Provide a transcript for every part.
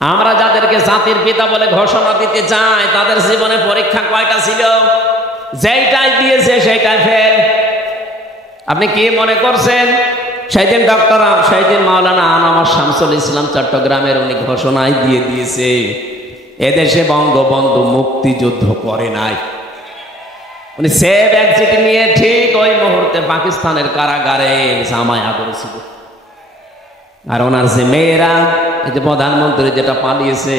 আমরা যাদেরকে জাতির পিতা বলে ঘোষণা দিতে চাই তাদের জীবনে পরীক্ষা কয়টা ছিল? যেইটাই দিয়েছে সেইটাই ফেল। আপনি কি মনে করছেন সেদিন সেদিন মাওলানা আনোয়ার শামসুল ইসলাম চট্টগ্রামের উনি ঘোষণাই দিয়ে দিয়েছে এদেশে বঙ্গবন্ধু মুক্তিযুদ্ধ করে নাই। উনি সেভ এক্সিট নিয়ে ঠিক ওই মুহূর্তে পাকিস্তানের কারাগারে জামায়া করেছিল। আর ওনার যে মেয়েরা, এই যে প্রধানমন্ত্রী যেটা পালিয়েছে,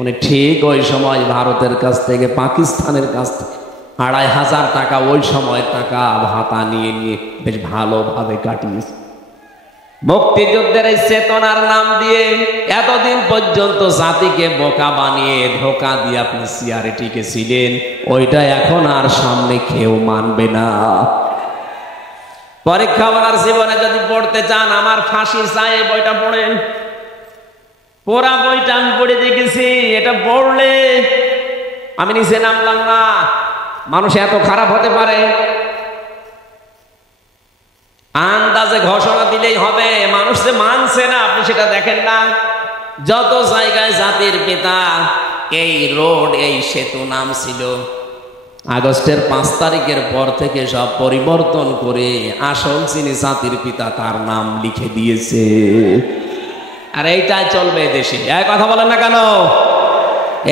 উনি ঠিক ওই সময় ভারতের কাছ থেকে, পাকিস্তানের কাছ থেকে ২৫০০ টাকা ওই সময়ের টাকা ভাতা নিয়ে বেশ ভালোভাবে কাটিয়েছে। মুক্তিযুদ্ধের এই চেতনার নাম দিয়ে এতদিন পর্যন্ত জাতিকে বোকা বানিয়ে ধোকা দিয়ে আপনি চেয়ারে টিকেছিলেন, ওইটা এখন আর সামনে কেউ মানবে না। পরীক্ষা ওনার জীবনে যদি পড়তে চান, আমার ফাঁসি চাই এই বইটা পড়েন। পুরা বইটা আমি পড়ে দেখেছি। এটা পড়লে আমি নিচে নামলাম না। মানুষ এত খারাপ হতে পারে? আন্দাজে ঘোষণা দিলেই হবে, মানুষ যে মানছে না আপনি সেটা দেখেন না। যত জায়গায় জাতির পিতা, এই রোড, এই সেতু নাম ছিল, আগস্টের ৫ তারিখের পর থেকে সব পরিবর্তন করে আসল যিনি জাতির পিতা তার নাম লিখে দিয়েছে। আর এইটাই চলবে দেশে। এক কথা বলেন না কেন?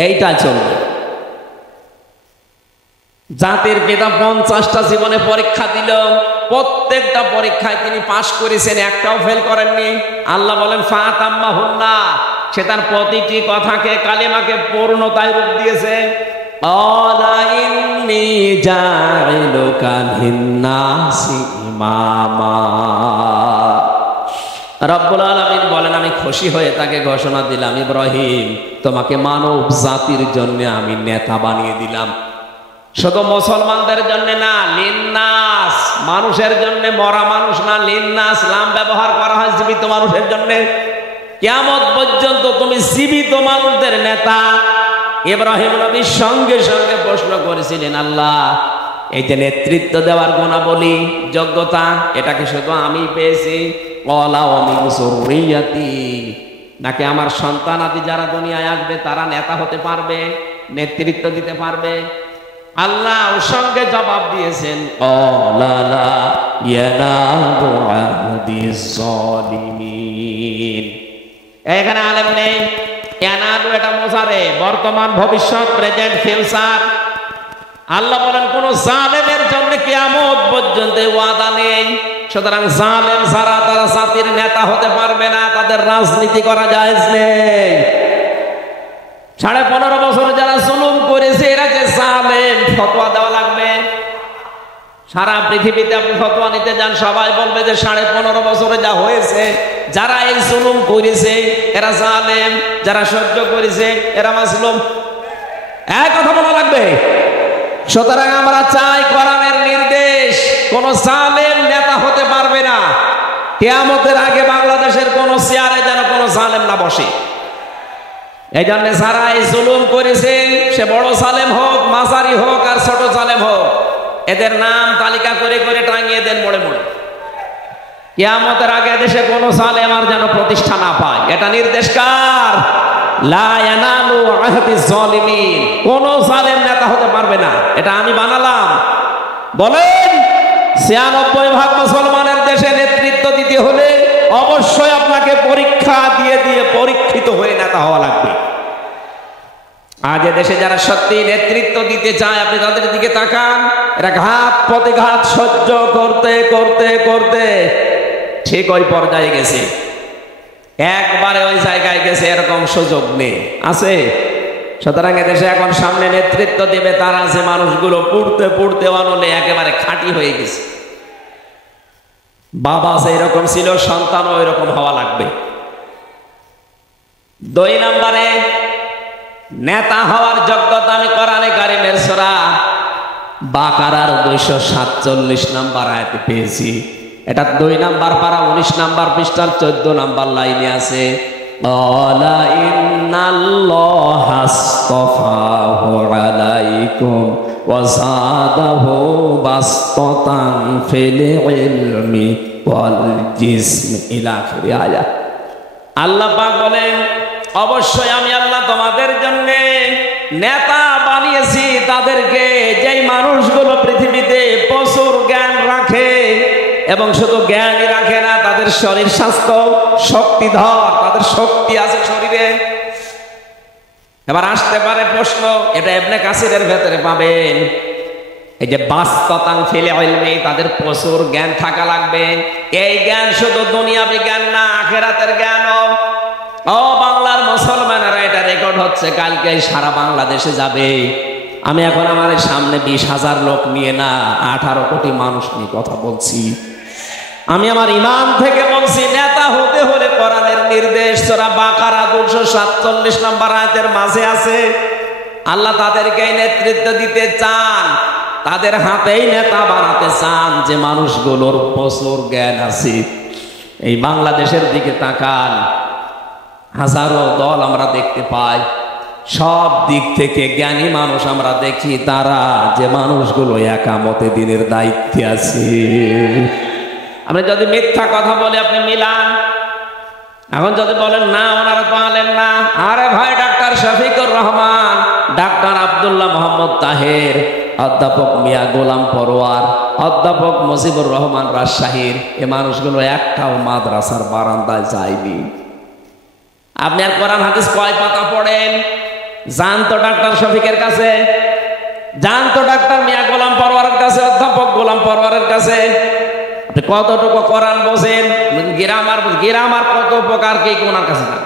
এইটাই চলবে। জাতির পিতা ৫০টা জীবনে পরীক্ষা দিল, প্রত্যেকটা পরীক্ষায় তিনি পাশ করেছেন, একটাও ফেল করেননি। আল্লাহ বলেন ফাতাম্মাহুন্না, সে তার প্রতিটি কথাকে, কালিমাকে পূর্ণতায় রূপ দিয়েছে। আলা ইন্নী জাইলুকা লিন্নাসি ইমামা। রব্বুল আলামিন বলেন, আমি খুশি হয়ে তাকে ঘোষণা দিলাম, ইব্রাহিম তোমাকে মানব জাতির জন্য আমি নেতা বানিয়ে দিলাম। শুধু মুসলমানদের জন্য না, লিন্নাস, মানুষের জন্য, মরা মানুষ না, লিন্নাস লাম ব্যবহার করা হয় জীবিত মানুষের জন্য। কিয়ামত পর্যন্ত তুমি জীবিত মানুষদের নেতা। ইব্রাহিম নবী সঙ্গে সঙ্গে প্রশ্ন করেছিলেন, আল্লাহ এই যে নেতৃত্ব দেওয়ার গুণাবলী, যোগ্যতা, এটাকে শুধু আমি পেয়েছি, ওয়ালা মিন যুররিয়াতি, নাকি আমার সন্তানাদি যারা দুনিয়ায় আসবে তারা নেতা হতে পারবে, নেতৃত্ব দিতে পারবে? আল্লাহ ওর সঙ্গে জবাব দিয়েছেন, ক্বালা লা ইয়ানালু আহদিজ জালিমিন। এখানে আলেম নেই। ইয়ানালু এটা মোজারে, বর্তমান, ভবিষ্যৎ, প্রেজেন্ট, ফিউচার। আল্লাহ বলেন কোন জালেমের জন্য কিয়ামত পর্যন্ত ওয়াদা নেই। সুতরাং জালেম ছাড়া তারা জাতির নেতা হতে পারবে না, তাদের রাজনীতি করা জায়েজ নেই। 15.5 বছর যারা জুলুম করেছে এরা যে জালেম, ফতোয়া দেওয়া লাগবে। সারা পৃথিবীতে আপনি ফতোয়া নিতে যান, সবাই বলবে যে 15.5 বছরে যা হয়েছে, যারা এই জুলুম করেছে এরা জালেম, যারা সহ্য করেছে এরা মাজলুম। এক কথা বলা লাগবে। সুতরাং আমরা চাই কোরআনের নির্দেশ, কোন জালেম নেতা হতে পারবে না। কিয়ামতের আগে বাংলাদেশের কোন চেয়ারে যেন কোন জালেম না বসে। এই জন্য যারা এই জুলুম করেছে, সে বড় জালেম হোক, মাঝারি হোক আর ছোট জালেম হোক, এদের নাম তালিকা করে করে টাঙিয়ে দেন মোড়ে মোড়ে। কিয়ামতের আগে দেশে কোন জালেম আর যেন প্রতিষ্ঠা না পায়। এটা নির্দেশ কার? লা ইয়ানালু আহদিজ জালিমিন। কোন জালেম নেতা হতে পারবে না, এটা আমি বানালাম। বলেন ৯৬% মুসলমানের দেশে নেতৃত্ব দিতে হলে অবশ্যই আপনাকে পরীক্ষা দিয়ে দিয়ে পরীক্ষিত হয়ে নেতা হওয়া লাগবে। আজ দেশে যারা সত্যি নেতৃত্ব দিতে চায়, আপনি তাদের দিকে তাকান, এরা ঘাত প্রতিঘাত সহ্য করতে করতে করতে ঠিক ওই পর্যায়ে গেছে। একবারে ওই জায়গায় গেছে এরকম সুযোগ নেই, আছে? সুতরাং এদেশে এখন সামনে নেতৃত্ব দেবে তারা, যে মানুষগুলো পড়তে পড়তে অনলে একেবারে খাঁটি হয়ে গেছে। বাবা যে এরকম ছিল, সন্তানও এরকম হওয়া লাগবে। 2 নম্বরে নেতা হওয়ার যোগ্যতা আমি কোরআনে কারিমের সূরা বাকারার 247 নম্বর আয়াতে পেয়েছি। এটা 2 নম্বর পারা 19 নম্বর পৃষ্ঠার 14 নম্বর লাইনে আছে, ক্বালা ইন্নাল্লাহা আসতাফাহু আলাইকুম ওয়া যাদাহু বাসতাতান ফিল ইলমি ওয়াল জিসম ইলা আখির আয়াত। আল্লাহ পাক বলেন, অবশ্যই আমি আল্লাহ তোমাদের জন্য নেতা বানিয়েছি তাদেরকে, যেই মানুষগুলো পৃথিবীতে প্রচুর জ্ঞান রাখে, এবং শুধু জ্ঞানই রাখে না, তাদের শরীর স্বাস্থ্য শক্তিধর, তাদের শক্তি আছে শরীরে। এবার আসতে পারে প্রশ্ন, এটা ইবনে কাসিরের ভেতরে পাবেন, এই যে বাস্তাতাং ফিল ইলমি, তাদের প্রচুর জ্ঞান থাকা লাগবে। এই জ্ঞান শুধু দুনিয়াবি জ্ঞান না, আখিরাতের জ্ঞানও। ও বাংলার মুসলমানেরা, এটা রেকর্ড হচ্ছে, কালকে সারা বাংলাদেশে যাবে। আমি এখন আমার সামনে 20,000 লোক নিয়ে না, 18 কোটি মানুষ নিয়ে কথা বলছি। আমি আমার ইমান থেকে বলছি, নেতা হতে হলে কোরআনের নির্দেশ সূরা বাকারা 247 নম্বর আয়াতের মাঝে আছে, আল্লাহ তাদেরকে নেতৃত্ব দিতে চান, তাদের হাতেই নেতা বানাতে চান যে মানুষগুলোর প্রচুর জ্ঞান আছে। এই বাংলাদেশের দিকে তাকান, হাজারো দল আমরা দেখতে পাই, সব দিক থেকে জ্ঞানী মানুষ আমরা দেখি, তারা যে মানুষগুলো একামতে দিনের দায়িত্বে আছে। আপনি যদি মিথ্যা কথা বলে আপনি মিলান, এখন যদি বলেন না ওনারা তো আলেম না, আরে ভাই, ডাক্তার শফিকুর রহমান, ডাক্তার আব্দুল্লাহ মোহাম্মদ তাহের, অধ্যাপক মিয়া গোলাম পরোয়ার, অধ্যাপক মুজিবুর রহমান রাজশাহীর, এ মানুষগুলো একটাও মাদ্রাসার বারান্দায় যায়নি। আপনি আর কোরআন হাদিস কয় পাতা পড়েন? যান তো ডাক্তার শফিকের কাছে, যান তো ডাক্তার মিয়া গোলাম পরোয়ারের কাছে, অধ্যাপক গোলাম পরোয়ারের কাছে। আপনি কতটুকু কোরআন বোঝেন? গ্রামার কত প্রকার কি ওনার কাছে না।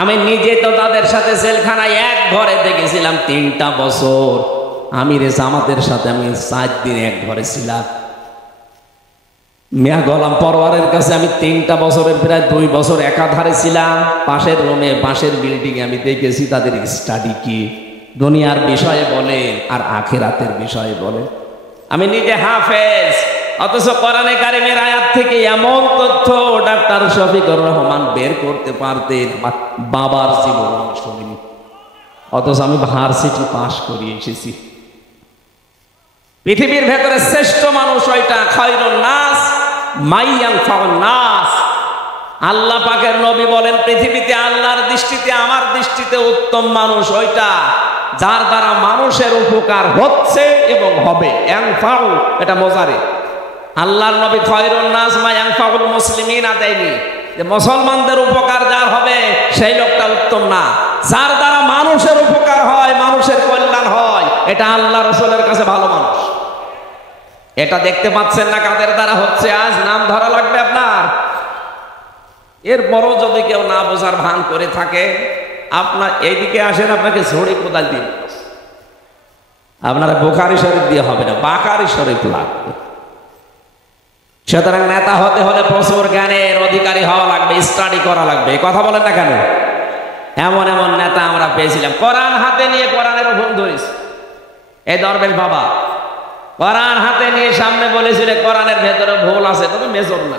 আমি নিজে তো তাদের সাথে জেলখানায় এক ঘরে দেখেছিলাম 3টা বছর। আমিরে জামাতের সাথে আমি 4 দিন এক ঘরে ছিলাম। মিয়া গোলাম পরোয়ারের কাছে আমি 3টা বছরের প্রায় 2 বছর একাধারে ছিলাম। পাশের রুমে, পাশের বিল্ডিং এ আমি দেখেছি তাদের স্টাডি কি, দুনিয়ার বিষয়ে বলে আর আখিরাতের বিষয়ে বলে। আমি নিজে হাফেজ, অথচ কোরআনে কারিমের আয়াত থেকে এমন তথ্য ডাক্তার শফিকুর রহমান বের করতে পারতেন, আমার বাবার জীবন শুনিনি। অথচ আমি ভার্সিটি পাশ করে এসেছি। পৃথিবীর ভেতরে শ্রেষ্ঠ মানুষ ওইটা, খায়রুন নাস মাইয়ানফাউন নাস। আল্লাহ পাকের নবী বলেন, পৃথিবীতে আল্লাহর দৃষ্টিতে, আমার দৃষ্টিতে উত্তম মানুষ ওইটা যার দ্বারা মানুষের উপকার হচ্ছে এবং হবে। ইয়ানফাউ, এটা মজারে। আল্লাহর নবী খায়রুন নাস মাইয়ানফাউল মুসলিমিন দেয়নি যে মুসলমানদের উপকার যার হবে সেই লোকটা উত্তম না, যার দ্বারা মানুষের উপকার হয়, মানুষের কল্যাণ হয়, এটা আল্লাহ রাসূলের কাছে ভালো মানুষ। এটা দেখতে পাচ্ছেন না কাদের দ্বারা হচ্ছে? আজ নাম ধরা লাগবে আপনার। এরপরও যদি কেউ না বোঝার ভান করে থাকে, আপনার এইদিকে আসেন, আপনাকে ঝড়ি কোদাল দিন। আপনারা বুখারী শরীফ দিয়ে হবে না, বাকারি শরীফ লাগবে। সুতরাং নেতা হতে হলে প্রচুর জ্ঞানের অধিকারী হওয়া লাগবে, স্টাডি করা লাগবে। কথা বলেন না কেন? এমন এমন নেতা আমরা পেয়েছিলাম, কোরআন হাতে নিয়ে কোরআনের ভুল ধরিস। এই দরবেশ বাবা কোরআন হাতে নিয়ে সামনে বলেছিল কোরআনের ভেতরে ভুল আছে, তো মেজর না।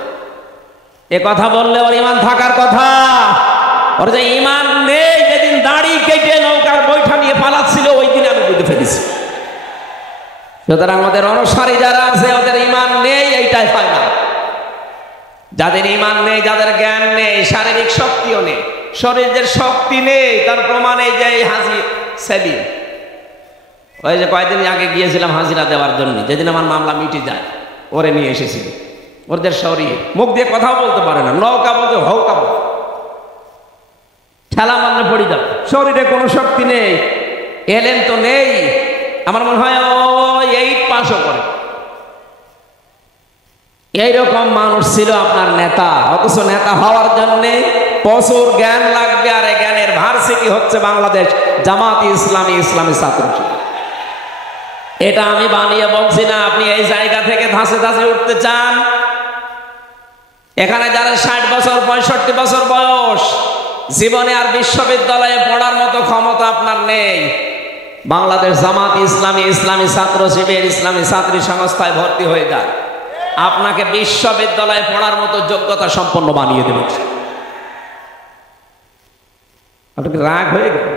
এ কথা বললে ওর ইমান থাকার কথা। ওর যে ইমান নেই, যেদিন দাড়ি কেটে নৌকার বৈঠা নিয়ে পালাচ্ছিল, ওই দিন আমি বুঝতে ফেলেছি। সুতরাং আমাদের অনুসারী যারা আছে, ওদের ইমান নেই, এইটাই ফাইনাল। যাদের ইমান নেই, যাদের জ্ঞান নেই, শারীরিক শক্তিও নেই, শরীরের শক্তি নেই, তার প্রমাণ এই যে হাজি সেলিম, ওই যে কয়েকদিন আগে গিয়েছিলাম হাজিরা দেওয়ার জন্য, যেদিন আমার মামলা মিটে যায়, ওরে নিয়ে এসেছিল। ওদের শরীর মুখ দিয়ে কথাও বলতে পারে না, নৌকা বলতে হৌকা বল, ঠেলা মারলে পড়ে যাবে, শরীরে কোনো শক্তি নেই, এলেন তো নেই। আমার মনে হয় ও 8 পাসও করে। এইরকম মানুষ ছিল আপনার নেতা। অথচ নেতা হওয়ার জন্য প্রচুর জ্ঞান লাগবে, আর এই জ্ঞানের ভার্সিটি হচ্ছে বাংলাদেশ জামাতে ইসলামী, ইসলামী ছাত্র। এটা আমি বানিয়ে বলছি না। আপনি এই জায়গা থেকে ধাঁচে ধাঁচে উঠতে চান, এখানে যারা 60 বছর 65 বছর বয়স, জীবনে আর বিশ্ববিদ্যালয়ে পড়ার মতো ক্ষমতা আপনার নেই, বাংলাদেশ জামাত ইসলামী, ইসলামী ছাত্র শিবির, ইসলামী ছাত্রী সংস্থায় ভর্তি হয়ে যান, আপনাকে বিশ্ববিদ্যালয়ে পড়ার মতো যোগ্যতা সম্পন্ন বানিয়ে দেবে। আপনাকে রাগ হয়ে গেল।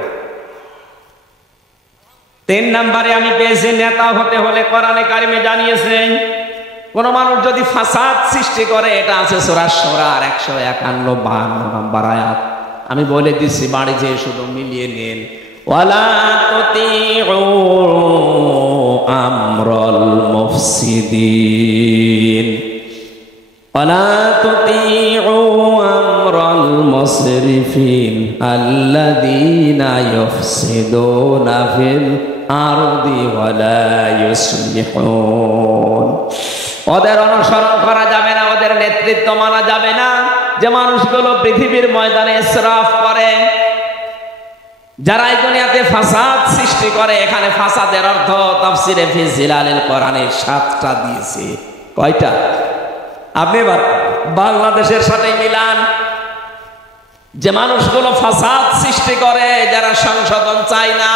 3 নম্বরে আমি পেয়েছি, নেতা হতে হলে কোরআনে কারিমে জানিয়েছেন কোন মানুষ যদি ফাসাদ সৃষ্টি করে, এটা আছে সূরা শুরার 151-52 নম্বর আয়াত। আমি বলে দিচ্ছি, বাড়ি যেয়ে শুধু মিলিয়ে নেন। ওয়ালা তুতিউ আমরাল মুফসিদিন ওয়ালা তুতিউ আমরাল মুসরিফিন আল্লাযীনা ইউফসিদুনা ফিল আরদি ওয়ালা ইউসলিহুন। ওদের অনুসরণ করা যাবে না, ওদের নেতৃত্ব মানা যাবে না, যে মানুষগুলো পৃথিবীর ময়দানে ইসরাফ করে, যারা এই দুনিয়াতে ফাসাদ সৃষ্টি করে। এখানে ফাসাদের অর্থ তাফসিরে ফি জিলালিল কোরআনে 7টা দিয়েছে। কয়টা? আপনি এবার বাংলাদেশের সাথে মিলান। যে মানুষগুলো ফাসাদ সৃষ্টি করে, যারা সংশোধন চায় না,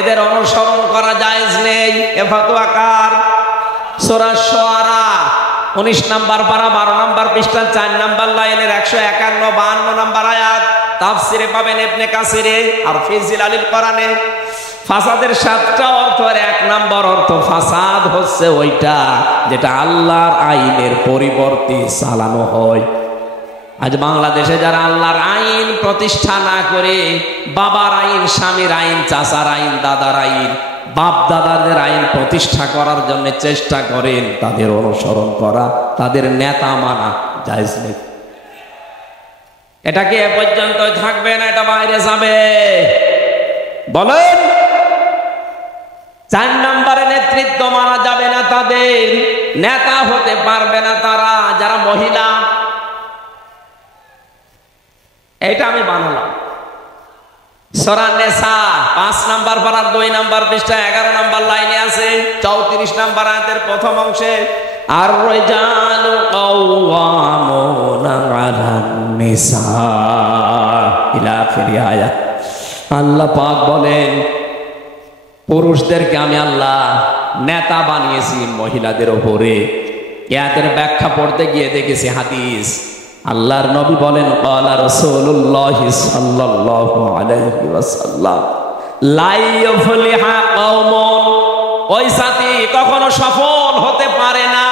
এদের অনুসরণ করা জায়েজ নেই। এ ফতোয়া কার? সূরা শুআরা 19 নম্বর পারা 12 নম্বর পৃষ্ঠা 4 নম্বর লাইনের 151-52 নম্বর আয়াত। তাফসিরে পাবেন ইবনে কাসিরে আর ফি জিলালিল কোরআনে। ফাসাদের 7টা অর্থ, আর 1 নম্বর অর্থ ফাসাদ হচ্ছে ওইটা যেটা আল্লাহর আইনের পরিবর্তে চালানো হয়। আজ বাংলাদেশে যারা আল্লাহর আইন প্রতিষ্ঠা না করে বাবার আইন, স্বামীর আইন, চাচার আইন, দাদার আইন, বাপ দাদাদের আইন প্রতিষ্ঠা করার জন্য চেষ্টা করেন, তাদের অনুসরণ করা, তাদের নেতা মানা জায়েজ নেই। এটা কি এ পর্যন্ত থাকবে না এটা বাইরে যাবে? বলেন। 4 নম্বরে নেতৃত্ব মানা যাবে না, তাদের নেতা হতে পারবে না তারা, যারা মহিলা। এটা আমি বানালাম। সূরা নিসা 5 নম্বর পারার 2 নম্বর পৃষ্ঠা 11 নম্বর লাইনে আছে, 34 নম্বর আয়াতের প্রথম অংশে। আর রিজালু কাওয়ামুনা আলান নিসা ইলা আখির আয়াত। আল্লাহ পাক বলেন, পুরুষদেরকে আমি আল্লাহ নেতা বানিয়েছি মহিলাদের উপরে। আয়াতের ব্যাখ্যা পড়তে গিয়ে দেখেছি হাদিস, আল্লাহর নবী বলেন, ক্বালা রাসূলুল্লাহ সাল্লাল্লাহু আলাইহি ওয়াসাল্লাম লা ইউফলিহা কওমুন, ওই জাতি কখনো সফল হতে পারে না।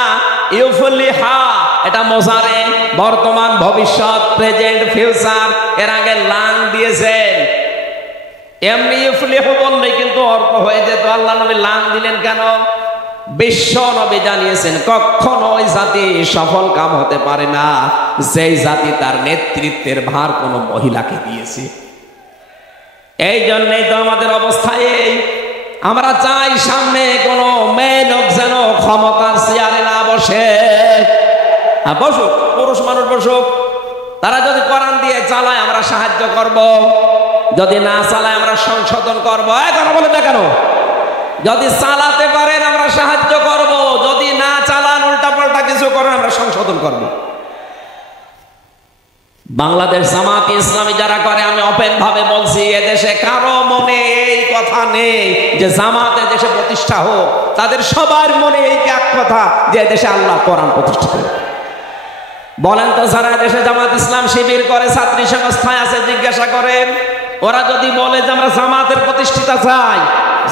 ইউফলিহা এটা মুজারে, বর্তমান, ভবিষ্যৎ, প্রেজেন্ট, ফিউচার, এর আগে লাং দিয়েছেন। এমনি ইউফলিহু বললে কিন্তু অর্থ হয়ে যেত, আল্লাহ নবী লাং দিলেন কেন? বিশ্ব নবী জানিয়েছেন কখনো ওই জাতি সফল কাম হতে পারে না যেই জাতি তার নেতৃত্বের ভার কোন মহিলাকে দিয়েছে। এই জন্যই তো আমাদের অবস্থায় এই, আমরা চাই সামনে কোন মেয়ে লোক যেন ক্ষমতার চেয়ারে না বসে। বসুক, পুরুষ মানুষ বসুক, তারা যদি কোরআন দিয়ে চালায় আমরা সাহায্য করব, যদি না চালায় আমরা সংশোধন করবো। কথা বলে দেখানো, যদি চালাতে পারেন আমরা সাহায্য করব, যদি না চালান উল্টা পাল্টা কিছু করেন আমরা সংশোধন করব। বাংলাদেশ জামাত ইসলামী যারা করে, আমি ওপেন ভাবে বলছি, এদেশে কারো মনে এই কথা নেই যে জামাত এদেশে প্রতিষ্ঠা হোক। তাদের সবার মনে এই এক কথা যে এদেশে আল্লাহ কোরআন প্রতিষ্ঠা হোক। বলেন তো, যারা এদেশে জামাত ইসলাম শিবির করে, ছাত্রী সংস্থায় আছে, জিজ্ঞাসা করেন, ওরা যদি বলে যে আমরা জামাতের প্রতিষ্ঠাতা চাই,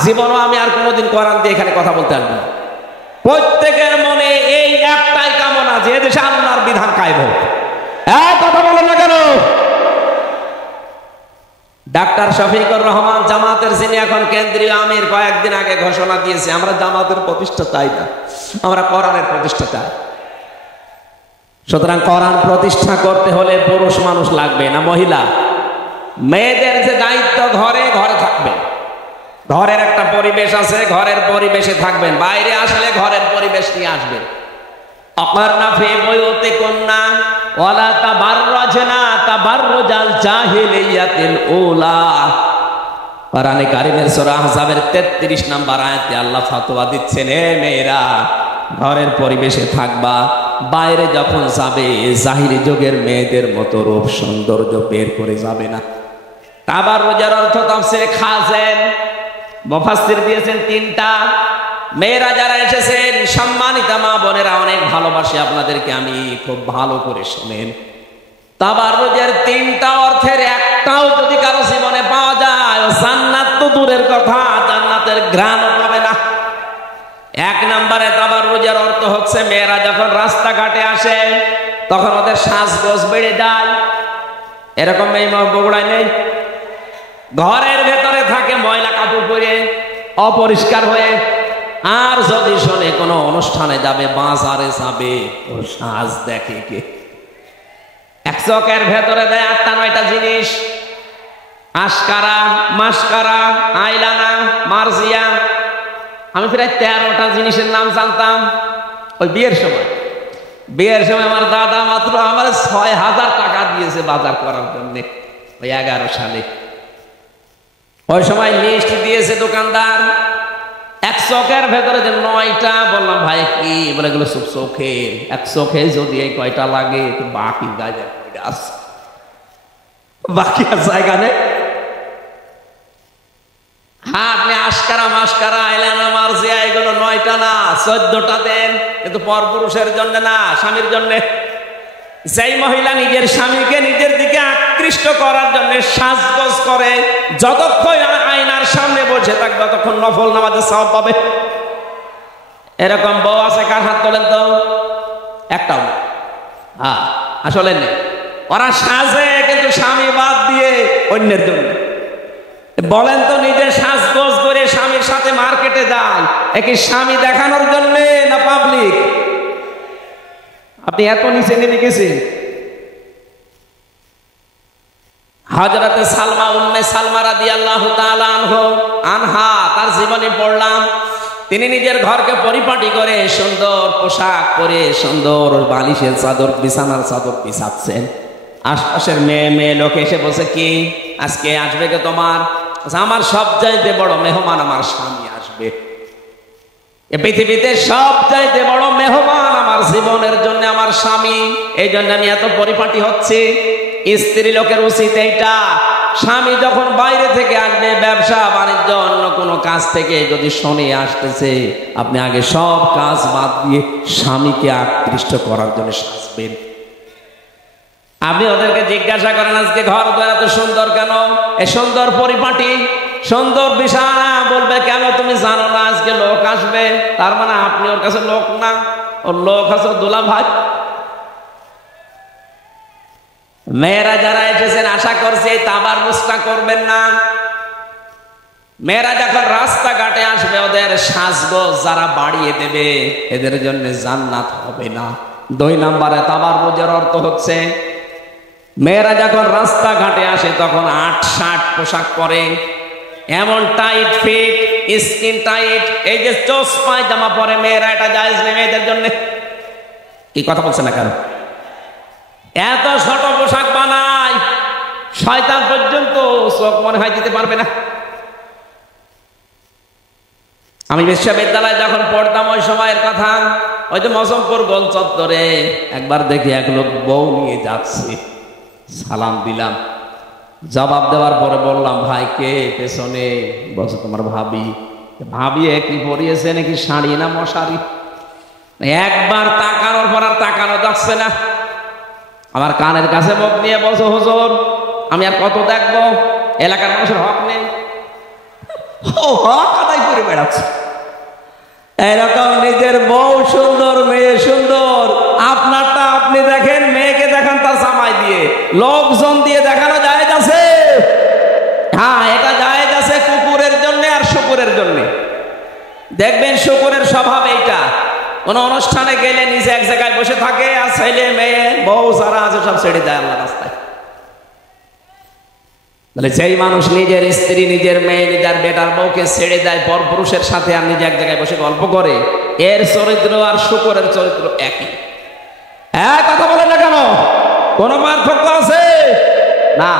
জীবনও আমি আর কোনোদিন কোরআন দিয়ে এখানে কথা বলতে পারবো না। প্রত্যেকের মনে এই একটাই কামনা যে এদেশে আল্লাহর বিধান কায়েম হোক। কথা বলেন না কেন? ডাক্তার শফিকুর রহমান জামাতের যিনি এখন কেন্দ্রীয় আমির, কয়েকদিন আগে ঘোষণা দিয়েছে, আমরা জামাতের প্রতিষ্ঠা চাই না, আমরা কোরআনের প্রতিষ্ঠা চাই। সুতরাং কোরআন প্রতিষ্ঠা করতে হলে পুরুষ মানুষ লাগবে না মহিলা। মেয়েদের যে দায়িত্ব ঘরে ঘরে থাকবে, ঘরের একটা পরিবেশ আছে, ঘরের পরিবেশে থাকবেন, বাইরে আসলে ঘরের পরিবেশ নিয়ে আসবেন। অকারনা ফি বুয়ুতিকুন্না ওয়ালা তাবাররাজনা তাবাররুজাল জাহিলিয়াতিল উলা। কোরআনে কারীমের সূরা আহজাবের 33 নম্বর আয়াতে আল্লাহ ফতোয়া দিচ্ছেন, হে মেয়েরা ঘরের পরিবেশে থাকবা, বাইরে যখন যাবে জাহিলি যুগের মেয়েদের মতো রূপ সৌন্দর্য বের করে যাবে না। তাবাররুজের অর্থ তাফসীরে খাজেন মুফাসসির দিয়েছেন 3টা। মেয়েরা যারা এসেছেন, সম্মানিতা মা বোনেরা, অনেক ভালোবাসি আপনাদেরকে আমি, খুব ভালো করে শোনেন। তাবাররুজের 3টা অর্থের একটাও যদি কারো জীবনে পাওয়া যায়, জান্নাত তো দূরের কথা, জান্নাতের ঘ্রাণও পাবে না। এক নম্বরে তাবাররুজের অর্থ হচ্ছে মেয়েরা যখন রাস্তাঘাটে আসে তখন ওদের সাজগোজ বেড়ে যায়। এরকম এই বগুড়ায় নেই? ঘরের ভেতরে থাকে ময়লা কাপড় পরে, অপরিষ্কার হয়ে, আর যদি শোনে কোনো অনুষ্ঠানে যাবে, বাজারে যাবে, ও সাজ দেখে কে? এক চকের ভেতরে দেয় 8টা-9টা জিনিস, আশকারা, মাস্কারা, আইলানা, মার্জিয়া। আমি প্রায় 13টা জিনিসের নাম জানতাম ওই বিয়ের সময়। বিয়ের সময় আমার দাদা মাত্র আমার 6000 টাকা দিয়েছে বাজার করার জন্য, ওই 11 সালে। ওই সময় লিস্ট দিয়েছে দোকানদার, এক চোখের ভেতরে যে 9টা। বললাম ভাই কি? বলে গেল চোখে, এক চোখে যদি এই কয়টা লাগে, বাকি জায়গা আছে, বাকি আর জায়গা নেই। হ্যাঁ, আপনি আশকারা, মাস্কারা, আইলানা, মার্জিয়া এগুলো 9টা না 14টা দেন, কিন্তু পরপুরুষের জন্য না, স্বামীর জন্য। যেই মহিলা নিজের স্বামীকে নিজের দিকে আকৃষ্ট করার জন্য সাজগোজ করে, যতক্ষণ আয়নার সামনে বসে থাকবে ততক্ষণ নফল নামাজের সওয়াব পাবে। এরকম বউ আছে? কার হাত তোলেন তো? একটাও। হ্যাঁ, আসলে নেই। ওরা সাজে কিন্তু স্বামী বাদ দিয়ে অন্যের জন্য। বলেন তো, নিজে সাজগোজ করে স্বামীর সাথে মার্কেটে যায়, একই স্বামী দেখানোর জন্য না পাবলিক? আপনি এত নিচে নেমে গেছেন। হযরতে সালমা, উম্মে সালমা রাদিয়াল্লাহু তাআলা আনহা, তার জীবনী পড়লাম। তিনি নিজের ঘরকে পরিপাটি করে সুন্দর পোশাক পরে সুন্দর বালিশের চাদর, বিছানার চাদর বিছাচ্ছেন। আশপাশের মেয়ে লোক এসে বসে, কি আজকে আসবে কে তোমার? আমার সবচাইতে বড় মেহমান আমার স্বামী আসবে। এ পৃথিবীতে সবচাইতে বড় মেহমান আমার জীবনের জন্য আমার স্বামী, এই জন্য আমি এত পরিপাটি হচ্ছি। স্ত্রী লোকের উচিত এইটা, স্বামী যখন বাইরে থেকে আসবে, ব্যবসা বাণিজ্য অন্য কোনো কাজ থেকে যদি শোনে আসতেছে, আপনি আগে সব কাজ বাদ দিয়ে স্বামীকে আকৃষ্ট করার জন্য সাজবেন। আপনি ওদেরকে জিজ্ঞাসা করেন, আজকে ঘর দ্বার এত সুন্দর কেন? এই সুন্দর পরিপাটি, সুন্দর বিছানা। বলবে, কেন? তুমি জানো না আজকে লোক আসবে? তার মানে আপনি ওর কাছে লোক না, ওর লোক আছে দুলা ভাই। মেয়েরা যারা এসেছেন, আশা করছি এই তাবাররুজটা করবেন না। মেয়েরা যখন রাস্তাঘাটে আসবে, ওদের সাজগোজ যারা বাড়িয়ে দেবে, এদের জন্য জান্নাত হবে না। 2 নম্বরে তাবাররুজের অর্থ হচ্ছে, মেয়েরা যখন রাস্তাঘাটে আসে তখন 8-60 পোশাক পরে, এমন টাইট ফিট, স্কিন টাইট, এই যে চোস পায়জামা পরে মেয়েরা, এটা জায়েজ নেই মেয়েদের জন্য। কি কথা বলছে না কেন? এত ছোট পোশাক বানায়, শয়তান পর্যন্ত চোখ মনে হয় দিতে পারবে না। আমি বিশ্ববিদ্যালয়ে যখন পড়তাম ওই সময়ের কথা, ওই যে মজমপুর গোল চত্বরে একবার দেখি এক লোক বউ নিয়ে যাচ্ছে। সালাম দিলাম, জবাব দেওয়ার পরে বললাম, ভাই কে পেছনে? বলছে, তোমার ভাবি। ভাবি কি পরিয়েছে নাকি, শাড়ি না মশারি? একবার তাকানোর পর আর তাকানো যাচ্ছে না। আমার কানের কাছে মুখ নিয়ে বলছে, হুজুর আমি আর কত দেখবো? এলাকার মানুষের হক নেই, হক আদায় করে বেড়াচ্ছে। এরকম নিজের বউ সুন্দর, মেয়ে সুন্দর, আপনারটা আপনি দেখেন, মেয়েকে দেখান তার জামাই দিয়ে, লোকজন দিয়ে দেখানো জায়েজ আছে? হ্যাঁ, এটা জায়েজ আছে কুকুরের জন্য আর শুকুরের জন্য। দেখবেন শুকুরের স্বভাব এইটা, কোন অনুষ্ঠানে গেলে নিজে এক জায়গায় বসে থাকে, আর ছেলে মেয়ে বউ যারা আছে সব ছেড়ে দেয় আল্লাহ রাস্তায়। তাহলে যেই মানুষ নিজের স্ত্রী, নিজের মেয়ে, নিজের বেটার বউকে ছেড়ে দেয় পরপুরুষের সাথে, আর নিজে এক জায়গায় বসে গল্প করে, এর চরিত্র আর শুকরের চরিত্র একই। হ্যাঁ, কথা বলে না কেন? কোন পার্থক্য আছে না।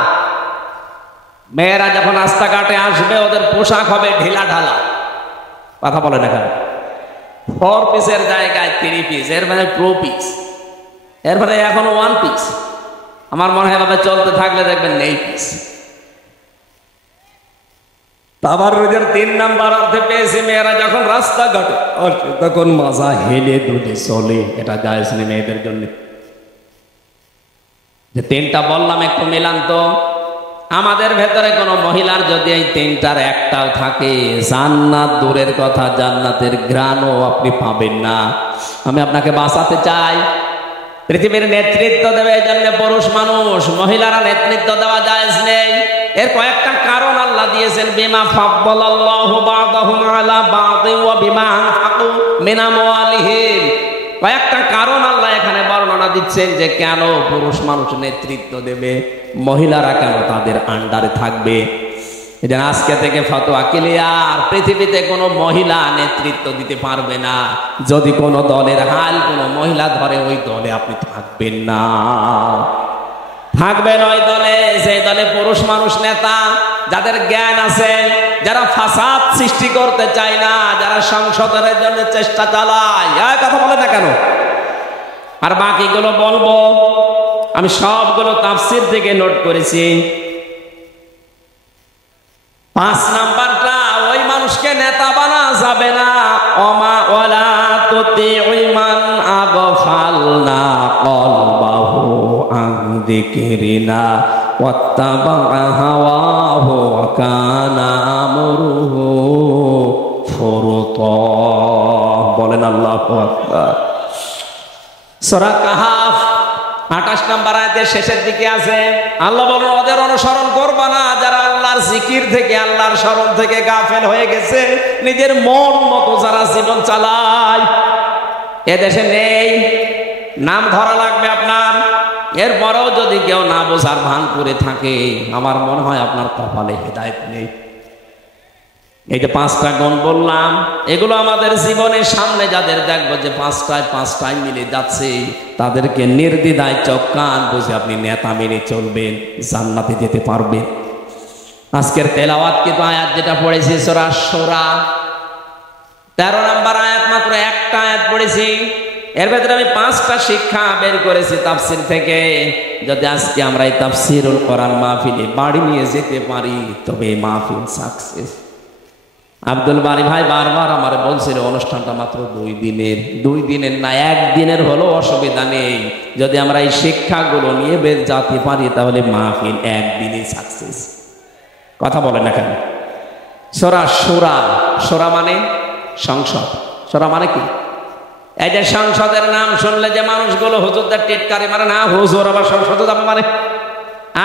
মেয়েরা যখন রাস্তাঘাটে আসবে, ওদের পোশাক হবে ঢিলা ঢালা। কথা বলে না কেন? 4 পিসের জায়গায় 3 পিস, এর মানে 2 পিস, এর মানে এখন 1 পিস। আমার মনে হয় এভাবে চলতে থাকলে দেখবেন 8 পিস। তাবাররুজের 3 নাম্বার অর্থে পেয়েছি, মেয়েরা যখন রাস্তাঘাটে আসে তখন মাজা হেলে দুলে চলে, এটা জায়েজ নেই মেয়েদের জন্য। যে 3টা বললাম একটু মিলান তো। আমাদের ভেতরে কোনো মহিলার যদি এই তিনটার একটাও থাকে, জান্নাত দূরের কথা, জান্নাতের ঘ্রাণও আপনি পাবেন না। আমি আপনাকে বাঁচাতে চাই। পৃথিবীর নেতৃত্ব দেবে এই জন্য পুরুষ মানুষ, মহিলারা নেতৃত্ব দেওয়া জায়েজ নেই। এর কয়েকটা কারণ আল্লাহ দিয়েছেন। বিমা ফাদ্দালাল্লাহু বা'দাহুম আলা বা'দি ওয়া বিমা আনফাকু মিন আমওয়ালিহিম। কয়েকটা কারণ আল্লাহ এখানে বর্ণনা দিচ্ছেন যে কেন পুরুষ মানুষ নেতৃত্ব দেবে, মহিলারা কেন তাদের আন্ডারে থাকবে। এটা আজকে থেকে ফতোয়া ক্লিয়ার, পৃথিবীতে কোনো মহিলা নেতৃত্ব দিতে পারবে না। যদি কোনো দলের হাল কোনো মহিলা ধরে, ওই দলে আপনি থাকবেন না, থাকবেন ওই দলে সেই দলে পুরুষ মানুষ নেতা, যাদের জ্ঞান আছে, যারা ফাসাদ সৃষ্টি করতে চায় না, যারা সংশোধনের জন্য চেষ্টা চালায়। এই কথা বলে না কেন? আর বাকিগুলো বলবো, আমি সবগুলো তাফসীর থেকে নোট করেছি। 5 নাম্বারটা, ওই মানুষকে নেতা বানা যাবে না। ওমা ওয়ালা তুতিউ মান আগফালনা কলবাহু আন যিকরিনা ওয়াত্তাবা হাওয়াহু ওয়া কানা আমরুহু ফুরতা। বলেন আল্লাহু আকবার। সূরা কাহাফ 28 নম্বর আয়াতের শেষের দিকে আছে, আল্লাহ বলেন ওদের অনুসরণ করবা না যারা আল্লাহর জিকির থেকে, আল্লাহর স্মরণ থেকে গাফেল হয়ে গেছে, নিজের মন মতো যারা জীবন চালায়। এদেশে নেই, নাম ধরা লাগবে আপনার। এরপরেও যদি কেউ না বোঝার ভান করে থাকে, আমার মনে হয় আপনার কপালে হেদায়েত নেই। এই যে 5টা গুণ বললাম, এগুলো আমাদের জীবনের সামনে যাদের দেখবো যে 5টায় মিলে যাচ্ছে, তাদেরকে নির্দ্বিধায় চোখ কান বুঝে আপনি নেতা মেনে চলবেন, জান্নাতে যেতে পারবেন। আজকের তেলাওয়াত কিন্তু আয়াত যেটা পড়েছি সূরা শূরা 13 নম্বর আয়াত, মাত্র একটা আয়াত পড়েছি। এর ভেতরে আমি 5টা শিক্ষা বের করেছি তাফসীর থেকে। যদি আজকে আমরা এই তাফসীরুল কোরআন মাহফিলে বাড়ি নিয়ে যেতে পারি, তবে এই মাহফিল সাকসেস। আব্দুল বারী ভাই বারবার আমার বলছিল অনুষ্ঠানটা মাত্র 2 দিনের না, 1 দিনের হলো অসুবিধা নেই। যদি আমরা এই শিক্ষাগুলো নিয়ে বের যেতে পারি, তাহলে মাহফিল 1 দিনে সাকসেস। কথা বলে না কেন? সূরা শূরা, শূরা মানে সংসদ। শূরা মানে কি? এই যে সংসদের নাম শুনলে যে মানুষগুলো হুজুরদের টিটকারি মারে, না হুজুর আবার সংসদে যাবে মানে?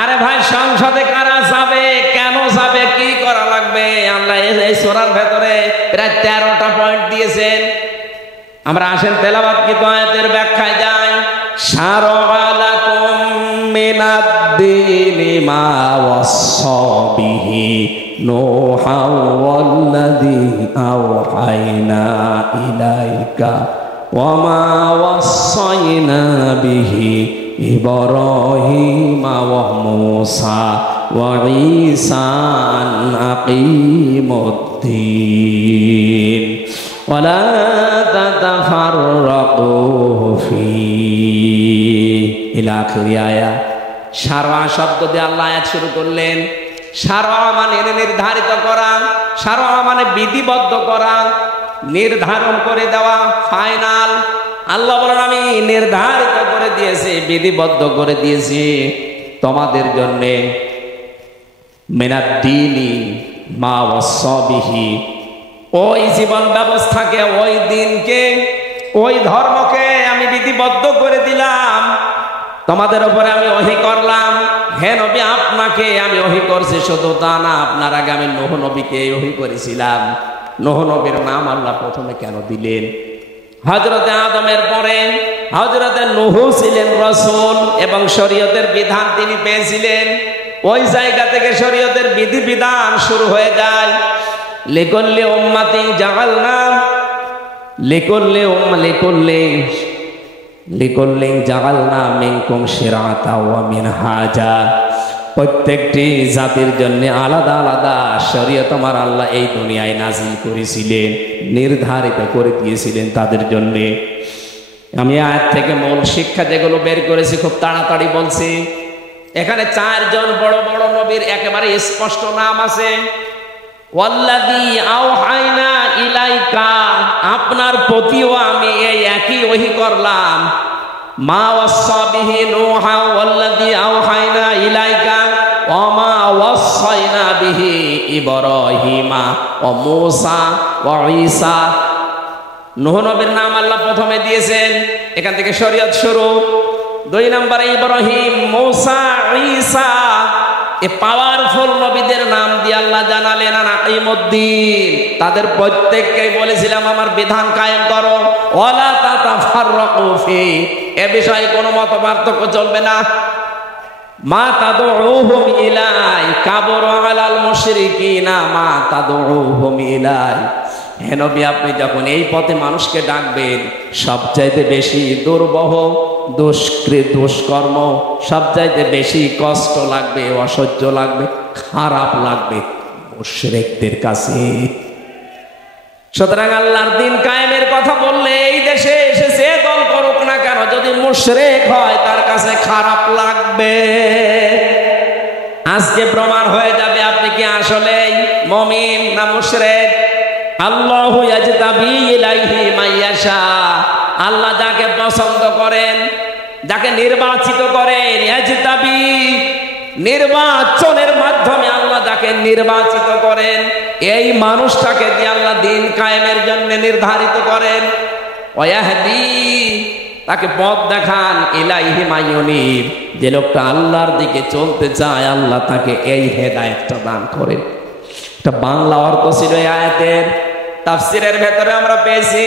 আরে ভাই, সংসদে কারা যাবে, কেন যাবে, কি করা লাগবে? আল্লাহ এই সূরার ভেতরে প্রায় 13টা পয়েন্ট দিয়েছেন। আমরা আসেন তেলাওয়াত কি আয়াতের ব্যাখ্যায় যাই। শারআ লাকুম মিনাদ-দীনি মা ওয়াসসা বিহি নূহা ওয়াল্লাযী আওহায়না ইলাইকা ওয়া মা ওয়াসাইনা বিহি ইব্রাহিম ওয়া মূসা ওয়া ঈসা আন আকিমুদ্দীন ওয়া লা তাতাফাররাকু ফীহি ইলা আখিরি আয়াত। শারআ শব্দ দিয়ে আল্লাহ আয়াত শুরু করলেন। শারআ মানে নির্ধারিত করা, শারআ মানে বিধিবদ্ধ করা, নির্ধারণ করে দেওয়া, ফাইনাল। আল্লাহ বলেন আমি নির্ধারিত করে দিয়েছি, বিধিবদ্ধ করে দিয়েছি তোমাদের জন্য। মিনাদ-দীনি মা ওয়াসসা বিহি, ওই জীবন ব্যবস্থাকে, ওই দিনকে, ওই ধর্মকে আমি বিধিবদ্ধ করে দিলাম, তোমাদের উপরে আমি ওহী করলাম। হে নবী, আপনাকে আমি ওহী করছি, শুধু তা না, আপনার আগে আমি নূহ নবীকে ওহী করেছিলাম। নূহ নবীর নাম আল্লাহ প্রথমে কেন দিলেন? হযরতে আদমের পরে হযরতে নূহ ছিলেন রাসূল এবং শরীয়তের বিধান তিনি পেয়েছিলেন। ওই জায়গা থেকে শরীয়তের বিধিবিধান শুরু হয়ে যায়। লিকুল্লি উম্মাতিন জাআলনা, লিকুল্লি জাআলনা মিনকুম শিরআতা ওয়া মিনহাজা। প্রত্যেকটি জাতির জন্য আলাদা আলাদা শরীয়ত আমার আল্লাহ এই দুনিয়ায় নাজিল করেছিলেন, নির্ধারিত করে দিয়েছিলেন তাদের জন্য। আমি আয়াত থেকে মূল শিক্ষা যেগুলো বের করেছি খুব তাড়াতাড়ি বলছি। এখানে 4 জন বড় বড় নবীর একেবারে স্পষ্ট নাম আছে। ওয়াল্লাযী আওহায়না ইলাইকা, আপনার প্রতিও আমি এই একই ওহী করলাম। মা ওয়াসসা বিহি নূহা ওয়াল্লাযী আওহায়না ইলাইকা ওয়া মা বিহি ইব্রাহিমা ওয়া মূসা ওয়া ঈসা। নূহ নবীর নাম আল্লাহ প্রথমে দিয়েছেন, এখান থেকে শরীয়ত শুরু। 2 নম্বরে ইব্রাহিম, মূসা, ঈসা, এই পাওয়ারফুল নবীদের নাম দিয়ে আল্লাহ জানালেন আকিমুদ্দিন। তাদের প্রত্যেককে বলেছিলাম আমার বিধান কায়েম করো, ওয়ালা তাতাফাররাকু ফি, এ বিষয়ে কোনো মত পার্থক্য চলবে না। মা তাদউহুম ইলাই কাবরা আলাল মুশরিকিনা মা তাদউহুম ইলাই। হে নবী, আপনি যখন এই পথে মানুষকে ডাকবেন, সবচাইতে বেশি দুর্বহ দুষ্কর্ম, সবচাইতে বেশি কষ্ট লাগবে, অসহ্য লাগবে, খারাপ লাগবে মুশরিকদের কাছে। সুতরাং আল্লাহর দিন কায়েমের কথা বললে এই দেশে এসেছে দল করুক না কেন, যদি মুশরিক হয় তার কাছে খারাপ লাগবে। আজকে প্রমাণ হয়ে যাবে আপনি কি আসলেই মুমিন না মুশরিক। আল্লাহু ইয়াজতাবি ইলাইহি মাইয়াশা, আল্লাহ যাকে পছন্দ করেন, যাকে নির্বাচিত করেন, ইয়াজতাবি, নির্বাচনের মাধ্যমে আল্লাহ যাকে নির্বাচিত করেন, এই মানুষটাকে দিয়ে আল্লাহ দিন কায়েমের জন্য নির্ধারিত করেন। ওয়াহদি, তাকে পথ দেখান, ইলাইহি মাইয়ুনিব, যে লোকটা আল্লাহর দিকে চলতে চায় আল্লাহ তাকে এই হেদায়েতটা দান করেন। এটা বাংলা অর্থ ছিল এই আয়াতের। তাফসীরের ভেতরে আমরা পেয়েছি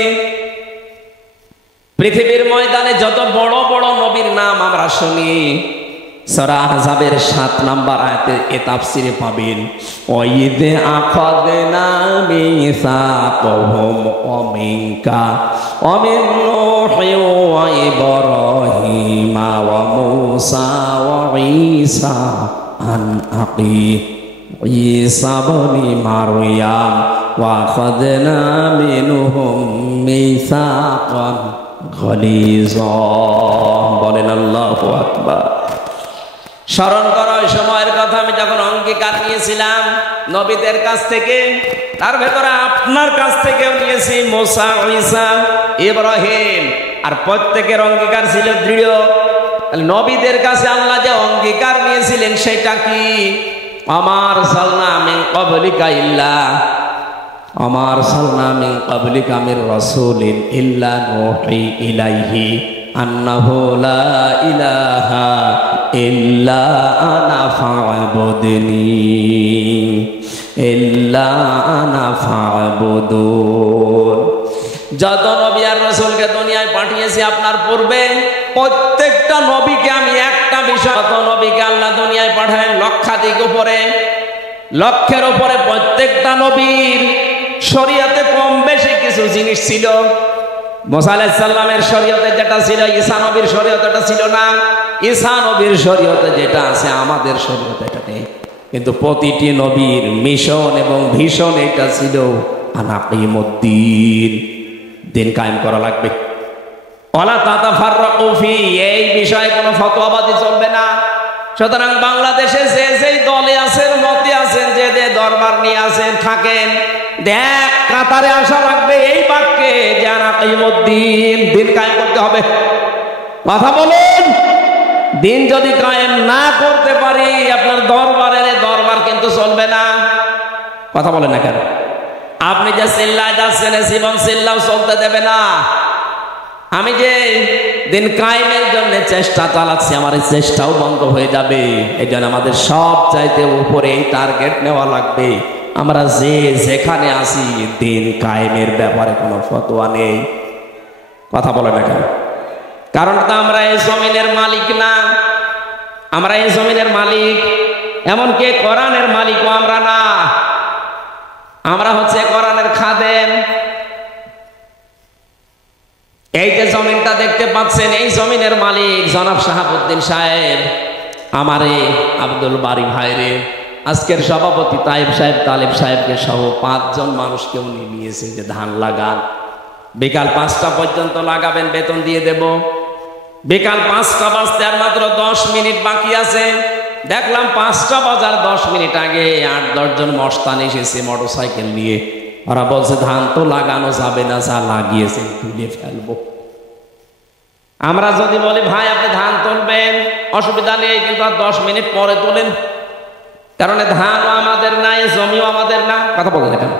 পৃথিবীর ময়দানে যত বড় বড় নবীর নাম আমরা শুনি, সূরা আহজাবের 7 নম্বর আয়াতে এ তাফসীরে পাবেন, ওয়াইদ আখাযনা মিসাকাহুম ওয়া মিনকা ওয়া মিন নূহি ওয়া ইব্রাহিম ওয়া মূসা ওয়া ঈসা আন আকি ঈসা ইবনে মারইয়াম ওয়া আখাযনা মিনহুম মিসাকান গালিযা। বলেন আল্লাহু আকবার। স্মরণ করো ওই সময়ের কথা, আমি যখন অঙ্গীকার নিয়েছিলাম নবীদের কাছ থেকে, তার ভেতরে আপনার কাছ থেকেও নিয়েছি, মূসা, ঈসা, ইব্রাহিম, আর প্রত্যেকের অঙ্গীকার ছিল দৃঢ়। নবীদের কাছে আল্লাহ যে অঙ্গীকার নিয়েছিলেন সেটা কি? আমার সালনা মিন ক্বাবলিকা ইল্লা, আমার সালনা মিন ক্বাবলিকা মির রাসূলিন ইল্লা নূহি ইলাইহি আন্নাহু লা ইলাহা ইল্লা আনা ফা'বুদনি ইল্লা আনা ফা'বুদুন। যত নবী আর রাসূলকে দুনিয়ায় পাঠিয়েছি আপনার পূর্বে, প্রত্যেকটা নবীকে আমি একটা বিষয়, যত নবীকে আল্লাহ দুনিয়ায় পাঠালেন লক্ষাধিক উপরে, লক্ষের উপরে, প্রত্যেকটা নবীর শরীয়তে কম বেশি কিছু জিনিস ছিল। মুসা আলাইহিস সালামের শরীয়তে যেটা ছিল ঈসা নবীর শরীয়তে এটা ছিল না, ঈসা নবীর শরীয়তে যেটা আছে আমাদের শরীয়তে এটা নেই। কিন্তু প্রতিটি নবীর মিশন এবং ভিশন এটা ছিল আনাকিমুদ্দিন, দিন কায়েম করা লাগবে। ওয়ালা তাতাফাররাকু ফি, এই বিষয়ে কোনো ফতোয়াবাজি চলবে না। সুতরাং বাংলাদেশে যে যেই দলে আছেন, মতে আছেন, যে যে দরবার নিয়ে আছেন থাকেন, দেখ কাতারে আসা লাগবে এই বাক্যে যে আনাকিমুদ্দিন, দিন কায়েম করতে হবে। কথা বলেন। দিন যদি কায়েম না করতে পারি আপনার দরবারের দরবার কিন্তু চলবে না। কথা বলেন না কেন? আপনি যে চিল্লায় যাচ্ছেন জীবন চিল্লাও চলতে দেবে না। আমি যে দিন কায়েমের জন্য চেষ্টা চালাচ্ছি আমার এই চেষ্টাও বন্ধ হয়ে যাবে। এই জন্য আমাদের সব চাইতে উপরে এই টার্গেট নেওয়া লাগবে, আমরা যে যেখানে আসি দিন কায়েমের ব্যাপারে কোনো ফতোয়া নেই। কথা বলে না কেন? কারণ তো আমরা এই জমিনের মালিক না, আমরা এই জমিনের মালিক, এমনকি কোরআনের মালিকও আমরা না, আমরা হচ্ছে কোরআনের খাদেম। এই যে জমিনটা দেখতে পাচ্ছেন, এই জমিনের মালিক জনাব শাহাবুদ্দিন সাহেব, আমারে আব্দুল বারী ভাইরে, আজকের সভাপতি তাইব সাহেব, তালেব সাহেবকে সহ 5 জন মানুষকে উনি নিয়েছে যে ধান লাগান, বিকাল 5টা পর্যন্ত লাগাবেন, বেতন দিয়ে দেব। বিকাল 5টা বাজতে আর মাত্র 10 মিনিট বাকি আছে। দেখলাম 5টা বাজার 10 মিনিট আগে 8-10 জন মস্তান এসেছে মোটরসাইকেল নিয়ে। ওরা বলছে ধান তো লাগানো যাবে না, যা লাগিয়েছে তুলে ফেলবো। আমরা যদি বলি ভাই আপনি ধান তুলবেন অসুবিধা নেই, কিন্তু আর 10 মিনিট পরে তোলেন, কারণ ধানও আমাদের নাই, জমিও আমাদের না। কথা বলেন না কেন?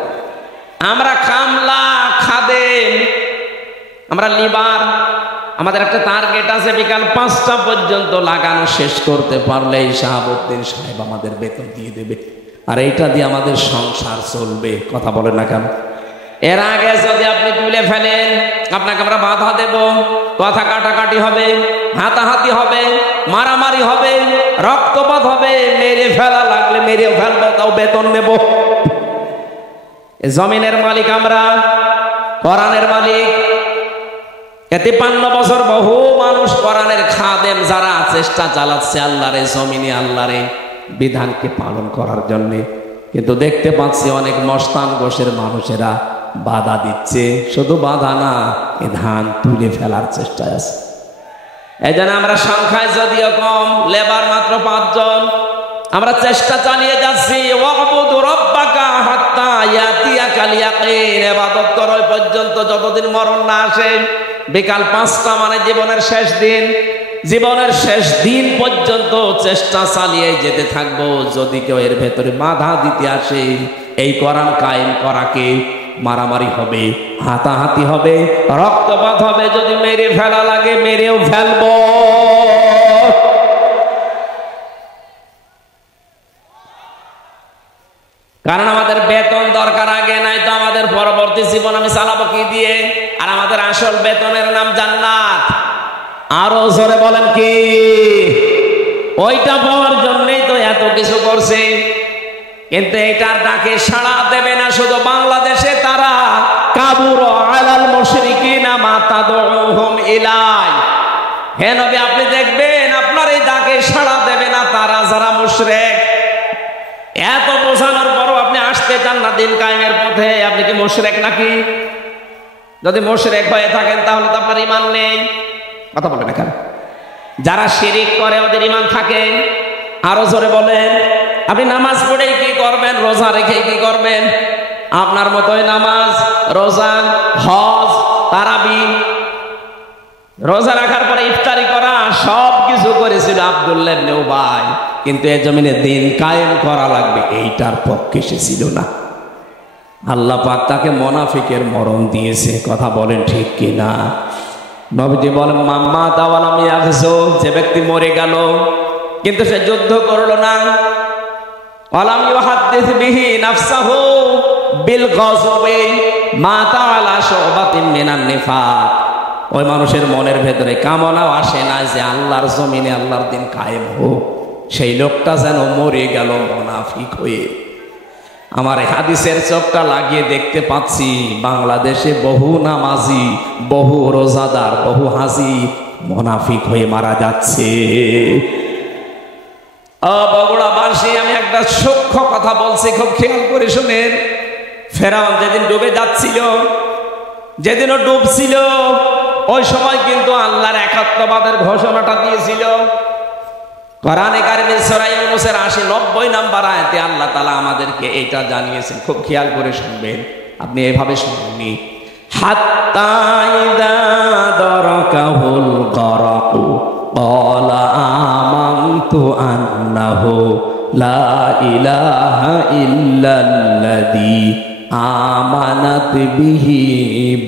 আমরা কামলা, খাদেম, আমরা লিবার। আমাদের একটা টার্গেট আছে, বিকাল 5টা পর্যন্ত লাগানো শেষ করতে পারলে শাহাবুদ্দিন সাহেব আমাদের বেতন দিয়ে দেবে, আর এইটা দিয়ে আমাদের সংসার চলবে। কথা বলেন না কেন? এর আগে যদি আপনি তুলে ফেলেন, আপনাকে আমরা বাধা দেব, কথা কাটাকাটি হবে, হাতাহাতি হবে, মারামারি হবে, রক্তপাত হবে, মেরে ফেলা লাগলে মেরেও ফেলবো, তাও বেতন নেব। জমিনের মালিক আমরা, কোরআনের মালিক। 53 বছর বহু মানুষ কোরআনের খাদেম যারা চেষ্টা চালাচ্ছে আল্লাহরে জমিনে, আল্লাহরে বিধানকে পালন করার জন্য, কিন্তু দেখতে পাচ্ছি অনেক মস্তান গোশের মানুষেরা বাধা দিচ্ছে। শুধু বাধা না, এ ধান তুলে ফেলার চেষ্টায় আছে। এই জন্য আমরা সংখ্যায় যদিও কম, লেবার মাত্র 5 জন, আমরা চেষ্টা চালিয়ে যাচ্ছি। ওয়াবুদু রাব্বাকা হাত্তা ইয়াতিয়াকাল ইয়াকিন, ইবাদত করো পর্যন্ত যতদিন মরণ না আসে। বিকাল 5টা মানে জীবনের শেষ দিন, জীবনের শেষ দিন পর্যন্ত চেষ্টা চালিয়ে যেতে থাকবো। যদি কেউ এর ভেতরে বাধা দিতে আসে, এই কোরআন কায়েম করাকে, মারামারি হবে, হাতাহাতি হবে, রক্তপাত হবে, যদি মেরে ফেলা লাগে মেরেও ফেলবো। কারণ আমাদের বেতন দরকার আগে, নাই তো আমাদের পরবর্তী জীবন আমি চালাবো কি দিয়ে? আর আমাদের আসল বেতনের নাম জান্নাত। আরো জোরে বলেন কি? ওইটা পাওয়ার জন্যই তো এত কিছু করছে। কিন্তু এটার ডাকে সাড়া দেবে না শুধু বাংলাদেশে, তারা কাবুর আলাল মুশরিকিনা মা তাদউহুম ইলাই। হে নবী, আপনি দেখবেন আপনার এই ডাকে সাড়া দেবে না তারা যারা মুশরিক। এত বোঝানোর পরও আপনি আসতে চান না দিন কায়েমের পথে, আপনি কি মুশরিক নাকি? যদি মুশরিক হয়ে থাকেন তাহলে তো আপনার ঈমান নেই। কথা বলেন না কেন? যারা শিরিক করে ওদের ঈমান থাকে। আরো জোরে বলেন। আপনি নামাজ পড়ে কি করবেন, রোজা রেখে কি করবেন? আপনার মতোই নামাজ, রোজা, হজ, তারাবি, রোজা রাখার পরে ইফতারি করা, সব কিছু করেছিল আব্দুল্লাহ ইবনে উবাই। কিন্তু এ জমিনে দিন কায়েম করা লাগবে, এইটার পক্ষে সে ছিল না। আল্লাহ পাক তাকে মুনাফিকের মরণ দিয়েছে। কথা বলেন ঠিক কিনা? নবীজি বলেন, মাম্মা তাওয়ালাম ইয়াগজু, যে ব্যক্তি মরে গেল কিন্তু সে যুদ্ধ করলো না, ওয়ালাম ইউহাদ্দিস বিহি নাফসাহু বিল গজবি মাতা আলা শুবাতিন মিনান নিফাক, ওই মানুষের মনের ভেতরে কামনাও আসে না যে আল্লাহর জমিনে আল্লাহর দিন কায়েম হোক। সেই লোকটা যেন মরে গেল মুনাফিক হয়ে। আমার হাদিসের চোখটা লাগিয়ে দেখতে পাচ্ছি বাংলাদেশে বহু নামাজি, বহু রোজাদার, বহু হাজি মুনাফিক হয়ে মারা যাচ্ছে। বগুড়াবাসী, আমি একটা সূক্ষ্ম কথা বলছি, খুব খেয়াল করে শুনেন। ফেরাউন যেদিন ডুবে যাচ্ছিল, যেদিনও ডুবছিল, ওই সময় কিন্তু আল্লাহর একাত্মবাদের ঘোষণাটা দিয়েছিল। কোরআনে কারিমের সূরা ইউনূসের 80-90 নম্বর আয়াতে আল্লাহ তাআলা আমাদেরকে এটা জানিয়েছেন। খুব খেয়াল করে শুনবেন, আপনি এভাবে শুনুননি। হাত্তা ইযা দারাকাহুল গরাকু ক্বালা আমানতু আন্নাহু লা ইলাহা ইল্লাল্লাযী আমানাত বিহি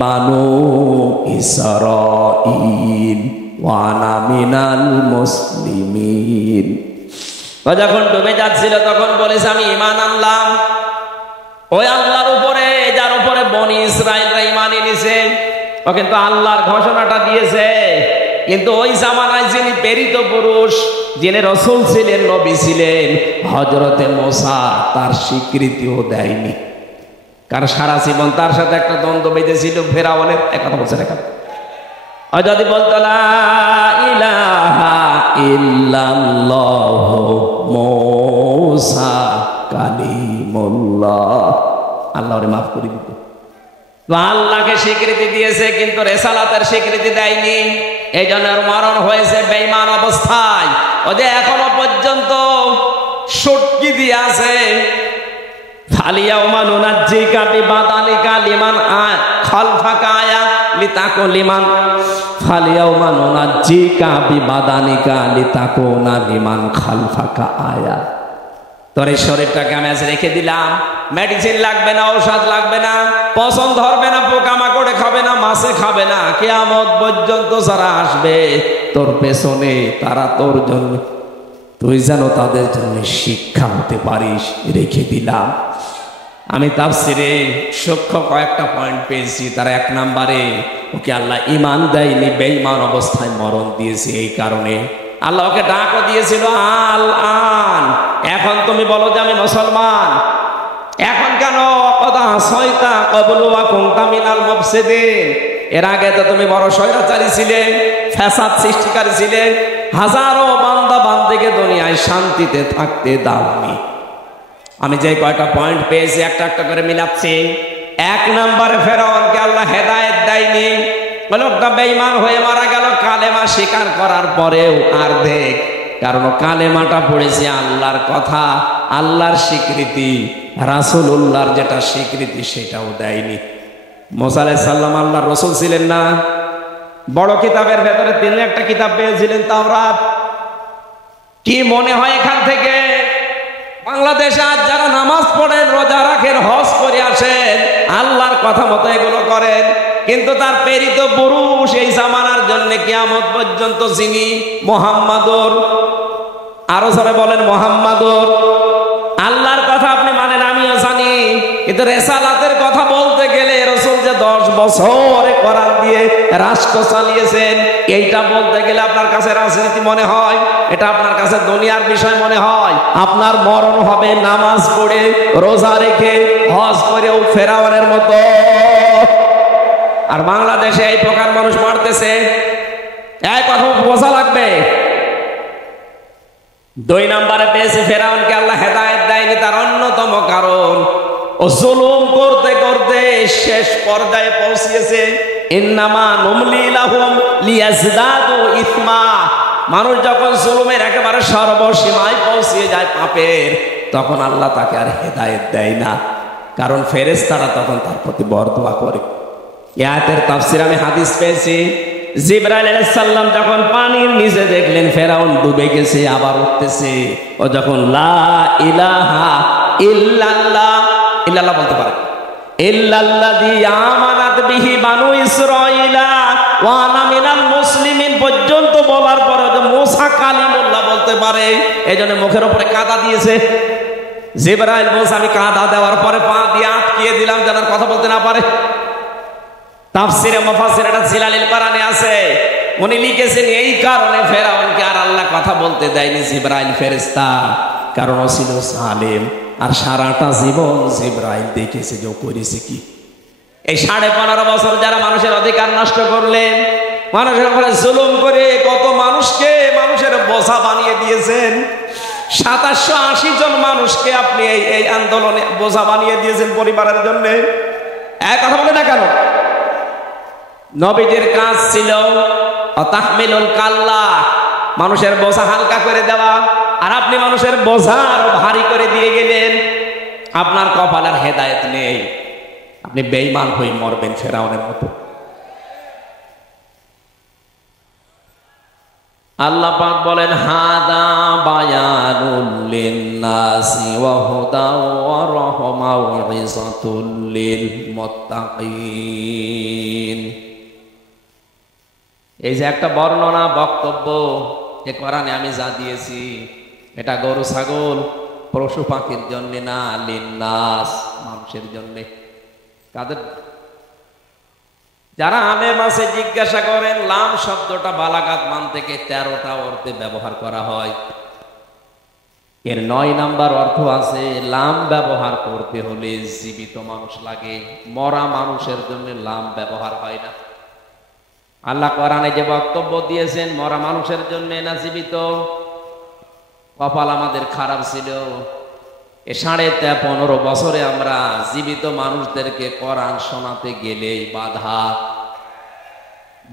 বানু ইসরাঈল ওয়া আনা মিনাল মুসলিমিন। যখন ডুবে যাচ্ছিল তখন বলেছে আমি ঈমান আনলাম ওই আল্লাহর উপরে, যার উপরে বনি ইসরাঈলরা ঈমান এনেছে। ও কিন্তু আল্লাহর ঘোষণাটা দিয়েছে, কিন্তু ওই জামানায় যিনি প্রেরিত পুরুষ, যিনি রাসূল ছিলেন, নবী ছিলেন, হযরতে মুসা, তার স্বীকৃতিও দেয়নি। কারণ সারা জীবন তার সাথে একটা দ্বন্দ্ব বেঁধেছিল ফেরাউনের। কথা বলছে না, যদি বলতো লা ইলাহা ইল্লাল্লাহু মুসা কালিমুল্লাহ, আল্লাহ ওরে মাফ করে দিত। আল্লাহকে স্বীকৃতি দিয়েছে কিন্তু রেসালাতের স্বীকৃতি দেয়নি। এই জন্য মরণ হয়েছে বেঈমান অবস্থায়। ওদের এখনো পর্যন্ত সুটকি দিয়ে আছে। ফালিয়াউমা নুনাজ্জিকা বিবাদানিকা লিমান খালফাকা আয়া লিতাকুন লিমান, ফালিয়াউমা নুনাজ্জিকা বিবাদানিকা লিতাকুনা লিমান খালফাকা আয়া। তোর এই শরীরটাকে আমি আজ রেখে দিলাম, মেডিসিন লাগবে না, ঔষধ লাগবে না, পছন্দ ধরবে না, পোকামাকড়ে খাবে না, মাছে খাবে না, কিয়ামত পর্যন্ত যারা আসবে তোর পেছনে তারা তোর জন্য, তুই যেন তাদের জন্য শিক্ষা হতে পারিস, রেখে দিলাম। আমি তাফসিরে সূক্ষ্ম কয়েকটা পয়েন্ট পেয়েছি। তার এক নম্বরে ওকে আল্লাহ ঈমান দেয়নি, বেঈমান অবস্থায় মরণ দিয়েছে। এই কারণে আল্লাহ ওকে ডাকও দিয়েছিল, আল আন, এখন তুমি বলো যে আমি মুসলমান। এখন কেন কথা সয়তা কবলু ওয়া কুনতা মিনাল মুফসিদিন, এর আগে তো তুমি বড় স্বৈরাচারী ছিলে, ফ্যাসাদ সৃষ্টিকারী ছিলে, হাজারো বান্দা বান্দিকে দুনিয়ায় শান্তিতে থাকতে দাওনি। আমি যে কয়টা পয়েন্ট পেয়েছি একটা একটা করে মিলাচ্ছি। এক নম্বরে ফেরাউনকে আল্লাহ হেদায়েত দেয়নি, লোকটা বেঈমান হয়ে মারা গেল কালেমা স্বীকার করার পরেও। আর দেখ, কারণ কালেমাটা পড়েছে আল্লাহর কথা, আল্লাহর স্বীকৃতি, রাসূলুল্লাহর যেটা স্বীকৃতি সেটাও দেয়নি। মুসা আলাইহিস সালাম আল্লাহর রাসূল ছিলেন না, বড় কিতাবের ভেতরে তিনি একটা কিতাব পেয়েছিলেন, তাওরাত। কি মনে হয় এখান থেকে বাংলাদেশে আজ যারা নামাজ পড়েন, রোজা রাখেন, হজ করে আসেন, আল্লাহর কথা মতো এগুলো করেন, কিন্তু তার প্রেরিত পুরুষ এই জামানার জন্য কিয়ামত পর্যন্ত যিনি মুহাম্মাদুর, আরো জোরে বলেন মুহাম্মাদুর, আল্লাহর কথা আপনি মানেন, আমিও জানি, কিন্তু রেসালাতের কথা বলতে গেলে রাসূল যে 10 বছর কোরআন দিয়ে রাষ্ট্র চালিয়েছেন, এইটা বলতে গেলে আপনার কাছে রাজনীতি মনে হয়, এটা আপনার কাছে দুনিয়ার বিষয় মনে হয়। আপনার মরণ হবে নামাজ পড়ে, রোজা রেখে, হজ করেও ফেরাউনের মতো। আর বাংলাদেশে এই প্রকার মানুষ মারতেছে, এই কথা বোঝা লাগবে। 2 নম্বরে পেয়েছে ফেরাউনকে আল্লাহ হেদায়েত দেয়নি, তার অন্যতম কারণ ও জুলুম করতে করতে শেষ পর্যায়ে পৌঁছিয়েছে। ইন্নামা নুমলি লাহুম লিয়াজদাদু ইসমা, মানুষ যখন জুলুমের একেবারে সর্বসীমায় পৌঁছিয়ে যায় পাপের, তখন আল্লাহ তাকে আর হেদায়েত দেয় না, কারণ ফেরেশতারা তখন তার প্রতি বরদোয়া করে। এই আয়াতের তাফসীর আমি হাদিস পেয়েছি, জিবরাইল আলাইহিস সালাম যখন পানির নিচে দেখলেন ফেরাউন ডুবে গেছে, আবার উঠতেছে, ও যখন লা ইলাহা ইল্লাল্লাহ, ইল্লাল্লাহ বলতে পারে, ইল্লাল্লাযী আমানাত বিহি বানু ইসরাঈলা ওয়া আনা মিনাল মুসলিমিন পর্যন্ত বলার পরে যে মুসা কালিমুল্লাহ বলতে পারে, এইজন্য মুখের উপরে কাদা দিয়েছে। জিবরাইল বলছে আমি কাদা দেওয়ার পরে পা দিয়ে আটকিয়ে দিলাম যেন কথা বলতে না পারে। তাফসিরে মুফাসসির এটা জিলালিল কোরআনে আছে, উনি লিখেছেন এই কারণে ফেরাউনকে আর আল্লাহ কথা বলতে দেয়নি জিবরাইল ফেরেশতা, কারণ ও ছিল সালেম। আর সারাটা জীবন জিবরাইল দেখেছে যে ও করেছে কি। এই 15.5 বছর যারা মানুষের অধিকার নষ্ট করলেন, মানুষের উপরে জুলুম করে কত মানুষকে মানুষের বোঝা বানিয়ে দিয়েছেন। 2780 জন মানুষকে আপনি এই আন্দোলনে বোঝা বানিয়ে দিয়েছেন পরিবারের জন্য। এক কথা বলে না কেন? নবীদের কাজ ছিল তাহমিলুল কাল্লা, মানুষের বোঝা হালকা করে দেওয়া, আর আপনি মানুষের বোঝা আরো ভারী করে দিয়ে গেলেন। আপনার কপালের হেদায়েত নেই, আপনি বেঈমান হয়ে মরবেন ফেরাউনের মতো। আল্লাহ পাক বলেন হাদা বায়ানুল লিন্নাসি ওয়া হুদা ওয়া রাহমাতুল লিল মুত্তাকিন। এই যে একটা বর্ণনা বক্তব্য এ কোরআনে আমি যা দিয়েছি, এটা গরু ছাগল পশু পাখির জন্য না, লিন্নাস মানুষের জন্য। কাদের? যারা আলেম আছে জিজ্ঞাসা করেন লাম শব্দটা বালাগাত মান থেকে 13টা অর্থে ব্যবহার করা হয়। এর 9 নাম্বার অর্থ আছে লাম ব্যবহার করতে হলে জীবিত মানুষ লাগে, মরা মানুষের জন্য লাম ব্যবহার হয় না। আল্লাহ কোরআনে যে বক্তব্য দিয়েছেন মরা মানুষের জন্য না জীবিত। কপাল আমাদের খারাপ ছিল, এ 15.5 বছরে আমরা জীবিত মানুষদেরকে কোরআন শোনাতে গেলেই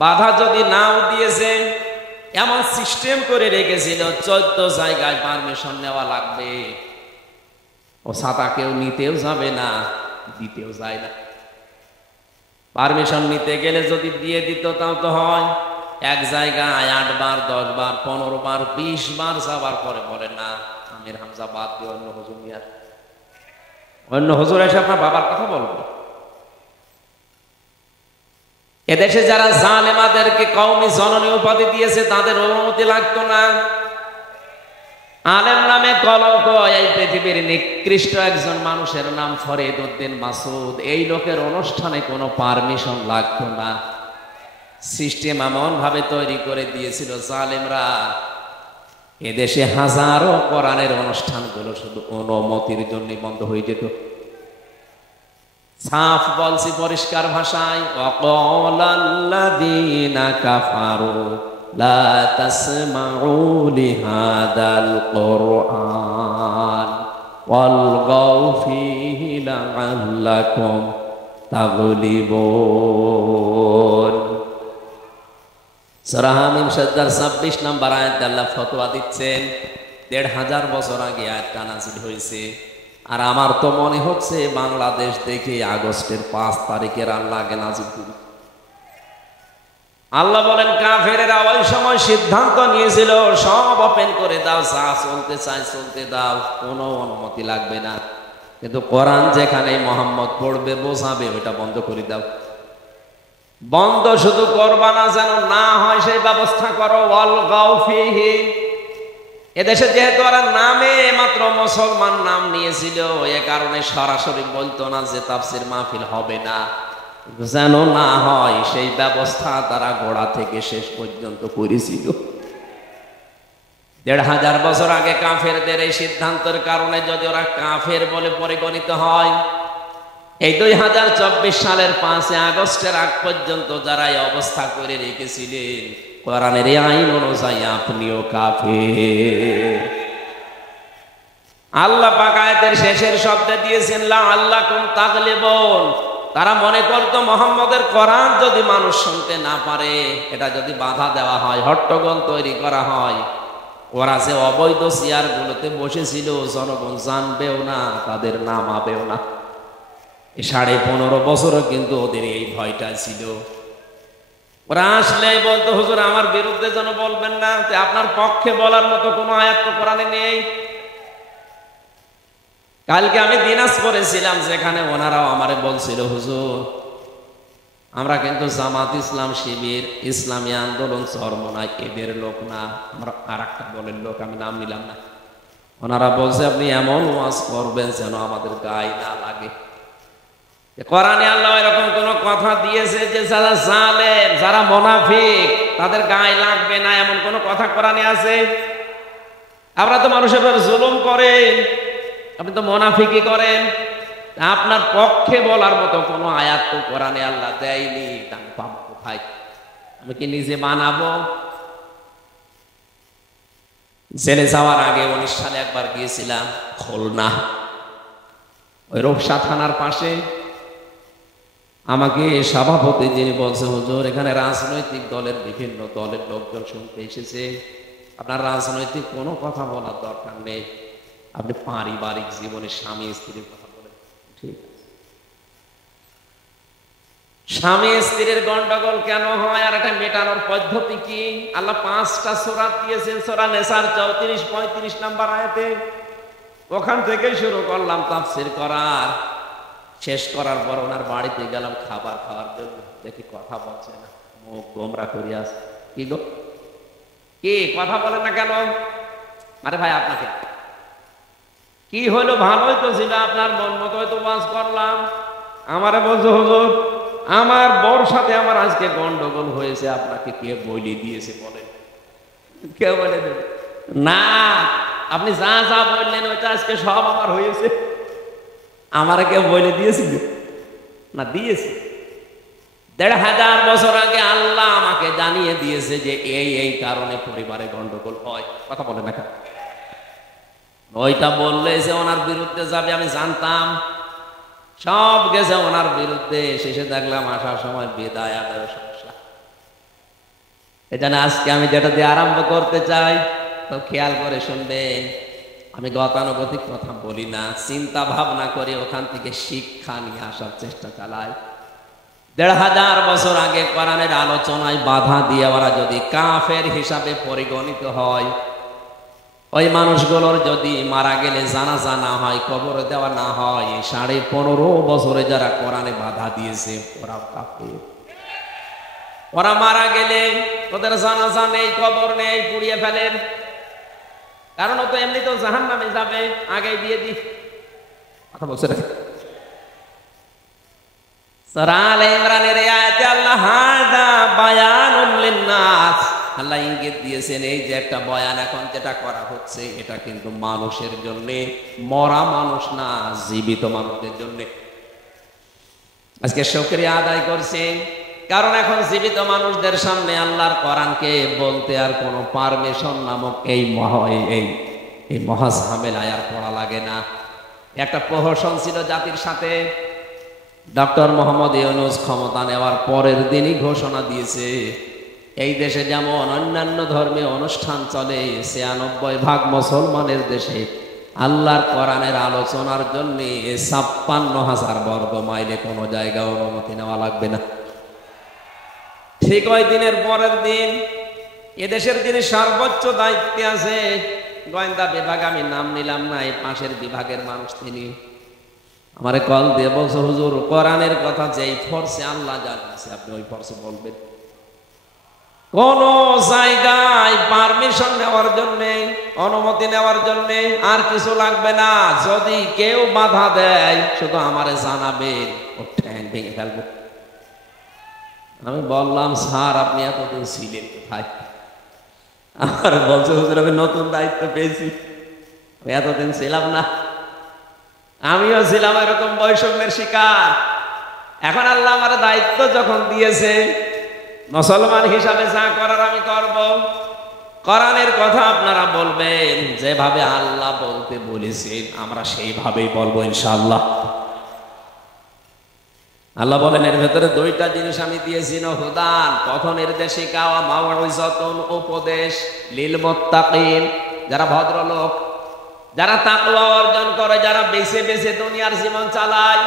বাধা যদি নাও দিয়েছে, এমন সিস্টেম করে রেখেছিল 14 জায়গায় পারমিশন নেওয়া লাগবে। ও ছাতা কেউ নিতেও যাবে না, দিতেও যায় না। পারমিশন নিতে গেলে যদি দিয়ে দিত তাও তো হয়, এক জায়গায় 8 বার 10 বার 15 বার 20 বার যাবার পরে বলে না আমির হামজা বাদ দিয়ে অন্য হুজুর নিয়ে আসবে। অন্য হুজুর এসে আপনার বাবার কথা বলবো। এদেশে যারা জালেমাদেরকে কওমি জননী উপাধি দিয়েছে তাদের অনুমতি লাগতো না। আলেম নামে কলঙ্ক, এই পৃথিবীর নিকৃষ্ট একজন মানুষের নাম ফরিদ উদ্দিন মাসুদ, এই লোকের অনুষ্ঠানে কোনো পারমিশন লাগতো না। সিস্টেম এমন ভাবে তৈরি করে দিয়েছিল জালেমরা, এদেশে হাজারো কোরআনের অনুষ্ঠানগুলো শুধু অনুমতির জন্য বন্ধ হয়ে যেত। সাফ বলছি পরিষ্কার ভাষায়, ওয়াকালাল্লাযীনা কাফারু লা তাসমাউ লিহাদাল কুরআন ওয়ালগাউ ফীহি লাআল্লাকুম তাগলিবুন। সূরা হামিম সাজদার 26 নম্বর আয়াতে আল্লাহ ফতোয়া দিচ্ছেন ১৫০০ বছর আগে আয়াতটা নাযিল হয়েছে। আর আমার তো মনে হচ্ছে বাংলাদেশ দেখে আগস্টের 5 তারিখের আল্লাহ আগে নাযিল করি। আল্লাহ বলেন কাফেরেরা ওই সময় সিদ্ধান্ত নিয়েছিল সব ওপেন করে দাও, যা চলতে চায় চলতে দাও, কোনো অনুমতি লাগবে না। কিন্তু কোরআন যেখানে মুহাম্মদ পড়বে বোঝাবে ওটা বন্ধ করে দাও। বন্ধ শুধু করবা না, যেন না হয় সেই ব্যবস্থা করো। ওয়ালগাউ ফীহি, এদেশে যেহেতু ওরা নামে মাত্র মুসলমান নাম নিয়েছিল, এ কারণে সরাসরি বলতো না যে তাফসীর মাহফিল হবে না, যেন না হয় সেই ব্যবস্থা তারা গোড়া থেকে শেষ পর্যন্ত করেছিল। ১৫০০ বছর আগে কাফেরদের এই সিদ্ধান্তের কারণে যদি ওরা কাফের বলে পরিগণিত হয়, এই ২০২৪ সালের ৫ আগস্টের আগ পর্যন্ত যারা এই অবস্থা করে রেখেছিলেন, কোরআনের এই আইন অনুযায়ী আপনিও কাফের। আল্লাহ পাক আয়াতের শেষের শব্দে দিয়েছেন লাআল্লাকুম তাগলিবুন। তারা মনে করতো মুহাম্মদের কোরআন যদি মানুষ শুনতে না পারে, এটা যদি বাধা দেওয়া হয়, হট্টগোল তৈরি করা হয়, ওরা যে অবৈধ চেয়ারগুলোতে বসেছিল জনগণ জানবেও না, তাদের নামাবেও না। 15.5 বছরও কিন্তু ওদের এই ভয়টা ছিল। ওরা আসলেই বলতো হুজুর আমার বিরুদ্ধে যেন বলবেন না, আপনার পক্ষে বলার মতো কোনো আয়াত তো কোরআনে নেই। কালকে আমি দিনাজপুরে ছিলাম, যেখানে ওনারাও আমারে বলছিল হুজুর আমরা কিন্তু জামাত ইসলাম শিবির ইসলামী আন্দোলন চরমনাই এদের লোক না, আমরা আর একটা দলের লোক, আমি নাম নিলাম না। ওনারা বলছে আপনি এমন ওয়াজ করবেন যেন আমাদের গায়ে না লাগে। কোরআনে আল্লাহ এরকম কোন কথা দিয়েছে যে যারা জালেম, যারা মুনাফিক তাদের গায়ে লাগবে না, এমন কোন কথা কোরআনে আছে? আপনারা তো মানুষের উপর জুলুম করেন, আপনি তো মুনাফিকি করেন। আপনার পক্ষে বলার মতো কোনো আয়াত তো কোরআনে আল্লাহ দেয়নি। আমি পাবো কোথায়? আমি কি নিজে বানাবো? জেলে যাওয়ার আগে 19 সালে একবার গিয়েছিলাম খুলনা, ওই রূপসা থানার পাশে। আমাকে সভাপতি যিনি বলছে হুজুর এখানে রাজনৈতিক দলের বিভিন্ন দলের লোকজন শুনতে এসেছে, আপনার রাজনৈতিক কোনো কথা বলার দরকার নেই, আপনি পারিবারিক জীবনে স্বামী স্ত্রীর কথা বলেন। ঠিক আছে, স্বামী স্ত্রীর গন্ডগোল কেন হয় আর এটা মেটানোর পদ্ধতি কি? আল্লাহ 5টা সূরা দিয়েছেন, সূরা নিসার 34-35 নম্বর আয়াতে। ওখান থেকে শুরু করলাম তাফসীর করার। শেষ করার পর ওনার বাড়িতে গেলাম খাবার খাওয়ার জন্য, দেখি কথা বলছে না, মুখ গোমরা করিয়া আছে। কি গো, কি কথা বলে না কেন? আরে ভাই আপনাকে কি হলো? ভালোই তো ছিল, আপনার মন মতো হয়তো ওয়াজ করলাম। আমারে বলছো হুজুর আমার বউর সাথে আমার আজকে গন্ডগোল হয়েছে, আপনাকে কে বলে দিয়েছে বলেন? কে বলে দেবে? না, আপনি যা যা বললেন ওইটা আজকে সব আমার হয়েছে। আমার কেউ বলে দিয়েছিল? না, দিয়েছে। ১৫০০ বছর আগে আল্লাহ আমাকে জানিয়ে দিয়েছে যে এই এই কারণে পরিবারে গন্ডগোল হয়। কথা বলে না কেন? ওইটা বললে যে ওনার বিরুদ্ধে যাবে আমি জানতাম। সব গেছে ওনার বিরুদ্ধে, শেষে দেখলাম আসার সময় বিদায় আদায়ের সমস্যা। এজন্য আজকে আমি যেটা দিয়ে আরম্ভ করতে চাই তো খেয়াল করে শুনবেন। আমি গতানুগতিক কথা বলি না, চিন্তা ভাবনা করে ওখান থেকে শিক্ষা নিয়ে আসার চেষ্টা চালাই। ১৫০০ বছর আগে কোরআনের আলোচনায় বাধা দিয়ে ওরা যদি কাফের হিসাবে পরিগণিত হয়, ওই মানুষগুলোর যদি মারা গেলে জানাজা না হয়, কবরে দেওয়া না হয়, 15.5 বছরে যারা কোরআনে বাধা দিয়েছে ওরা কাফের। ওরা মারা গেলে ওদের জানাজা নেই, কবর নেই, পুড়িয়ে ফেলেন। কারণ ও তো এমনি তো জাহান্নামে যাবে, আগে দিয়ে দি কথা বলছে। সূরা আলে ইমরানের এই আয়াতে আল্লাহ হাদা বায়ানুল লিন্নাস, আল্লাহ ইঙ্গিত দিয়েছেন এই যে একটা বয়ান এখন যেটা করা হচ্ছে এটা কিন্তু মানুষের জন্য, মরা মানুষ না, জীবিত মানুষদের জন্য। আজকে শুকরিয়া আদায় করছি, কারণ এখন জীবিত মানুষদের সামনে আল্লাহর কোরআনকে বলতে আর কোনো পারমিশন নামক এই মহা ঝামেলায় আর পড়া লাগে না। একটা প্রহসন ছিল জাতির সাথে। ডক্টর মোহাম্মদ ইউনূস ক্ষমতা নেওয়ার পরের দিনই ঘোষণা দিয়েছে এই দেশে যেমন অন্যান্য ধর্মীয় অনুষ্ঠান চলে, 96% মুসলমানের দেশে আল্লাহর কোরআনের আলোচনার জন্য 56,000 বর্গ মাইলে কোনো জায়গায় অনুমতি নেওয়া লাগবে না। ঠিক ওই দিনের পরের দিন এদেশের যিনি সর্বোচ্চ দায়িত্বে আছে, গোয়েন্দা বিভাগ, আমি নাম নিলাম না, এই পাশের বিভাগের মানুষ, তিনি আমারে কল দিয়ে বলছে, হুজুর কোরআনের কথা যেই ফোর্সে আল্লাহ জানাচ্ছে আপনি ওই ফোর্সে বলবেন। কোন জায়গায় পারমিশন নেওয়ার জন্য, অনুমতি নেওয়ার জন্য আর কিছু লাগবে না। যদি কেউ বাধা দেয় শুধু আমারে জানাবেন, ও ঠ্যাং ভেঙে ফেলবো। আমি বললাম, স্যার আপনি এতদিন ছিলেন কোথায়? আর বলছে, হুজুর আমি নতুন দায়িত্ব পেয়েছি, এতদিন ছিলাম না। আমিও ছিলাম এরকম বৈষম্যের শিকার। এখন আল্লাহ আমার দায়িত্ব যখন দিয়েছে, মুসলমান হিসাবে যা করার আমি করব। কোরআনের কথা আপনারা বলবেন, যেভাবে আল্লাহ বলতে বলেছেন আমরা সেইভাবেই বলবো ইনশাআল্লাহ। আল্লাহ বলেন এর ভেতরে 2টা জিনিস আমি দিয়েছি, হুদান পথ নির্দেশিকা, ওয়া মাউইযাতুন উপদেশ, লিল মুত্তাকিন যারা ভদ্রলোক, যারা তাকওয়া অর্জন করে, যারা বেছে বেছে দুনিয়ার জীবন চালায়।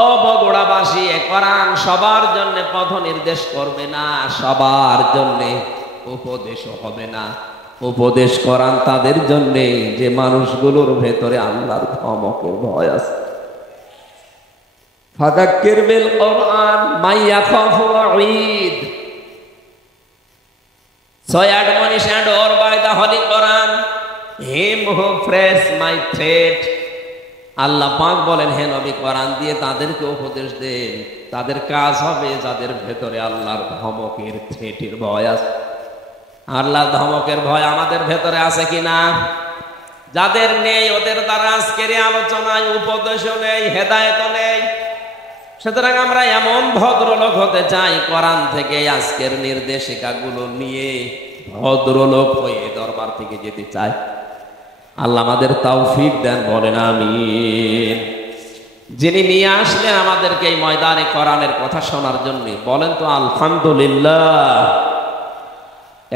ও বগুড়াবাসী, কোরআন সবার জন্য পথ নির্দেশ করবে না, সবার জন্য উপদেশও হবে না। উপদেশ কোরআন তাদের জন্য যে মানুষগুলোর ভেতরে আল্লাহর ধমকের ভয় আছে। ফাযাক্কির বিল কোরআন মান ইয়াখাফু ওয়াঈদ। So admonish and order by the Holy Quran him who prays my threat. আল্লাহ পাক বলেন, হে নবী কোরআন দিয়ে তাদেরকে উপদেশ দেন, তাদের কাজ হবে যাদের ভেতরে আল্লাহর ধমকের থ্রেটের ভয় আছে। আল্লাহর ধমকের ভয় আমাদের ভেতরে আছে কিনা? যাদের নেই ওদের দ্বারা আজকের আলোচনায় উপদেশও নেই, হেদায়েতও নেই। সুতরাং আমরা এমন ভদ্রলোক হতে চাই, কোরআন থেকে আজকের নির্দেশিকাগুলো নিয়ে ভদ্রলোক হয়ে দরবার থেকে যেতে চাই। আল্লাহ আমাদের তৌফিক দেন, বলেন আমিন। যিনি নিয়ে আসলেন আমাদেরকে এই ময়দানে কোরআনের কথা শোনার জন্য, বলেন তো আলহামদুলিল্লাহ।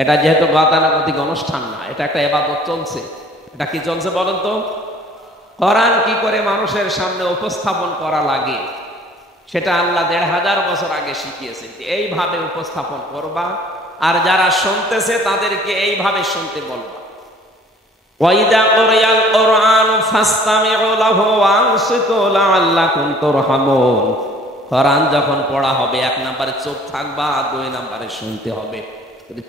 এটা যেহেতু গতানুগতিক অনুষ্ঠান না, এটা একটা ইবাদত চলছে। এটা কি চলছে বলেন তো? কোরআন কি করে মানুষের সামনে উপস্থাপন করা লাগে সেটা আল্লাহ 1500 বছর আগে শিখিয়েছেন। এইভাবে উপস্থাপন করবা, আর যারা শুনতেছে তাদেরকে এইভাবে শুনতে বলবা। ওয়াইদা কুরিয়াল কুরআন ফাসতামিউ লাহু ওয়া আনসিতু লাআল্লাকুম তুরহামুন। কোরআন যখন পড়া হবে 1 নম্বরে চুপ থাকবা, 2 নম্বরে শুনতে হবে।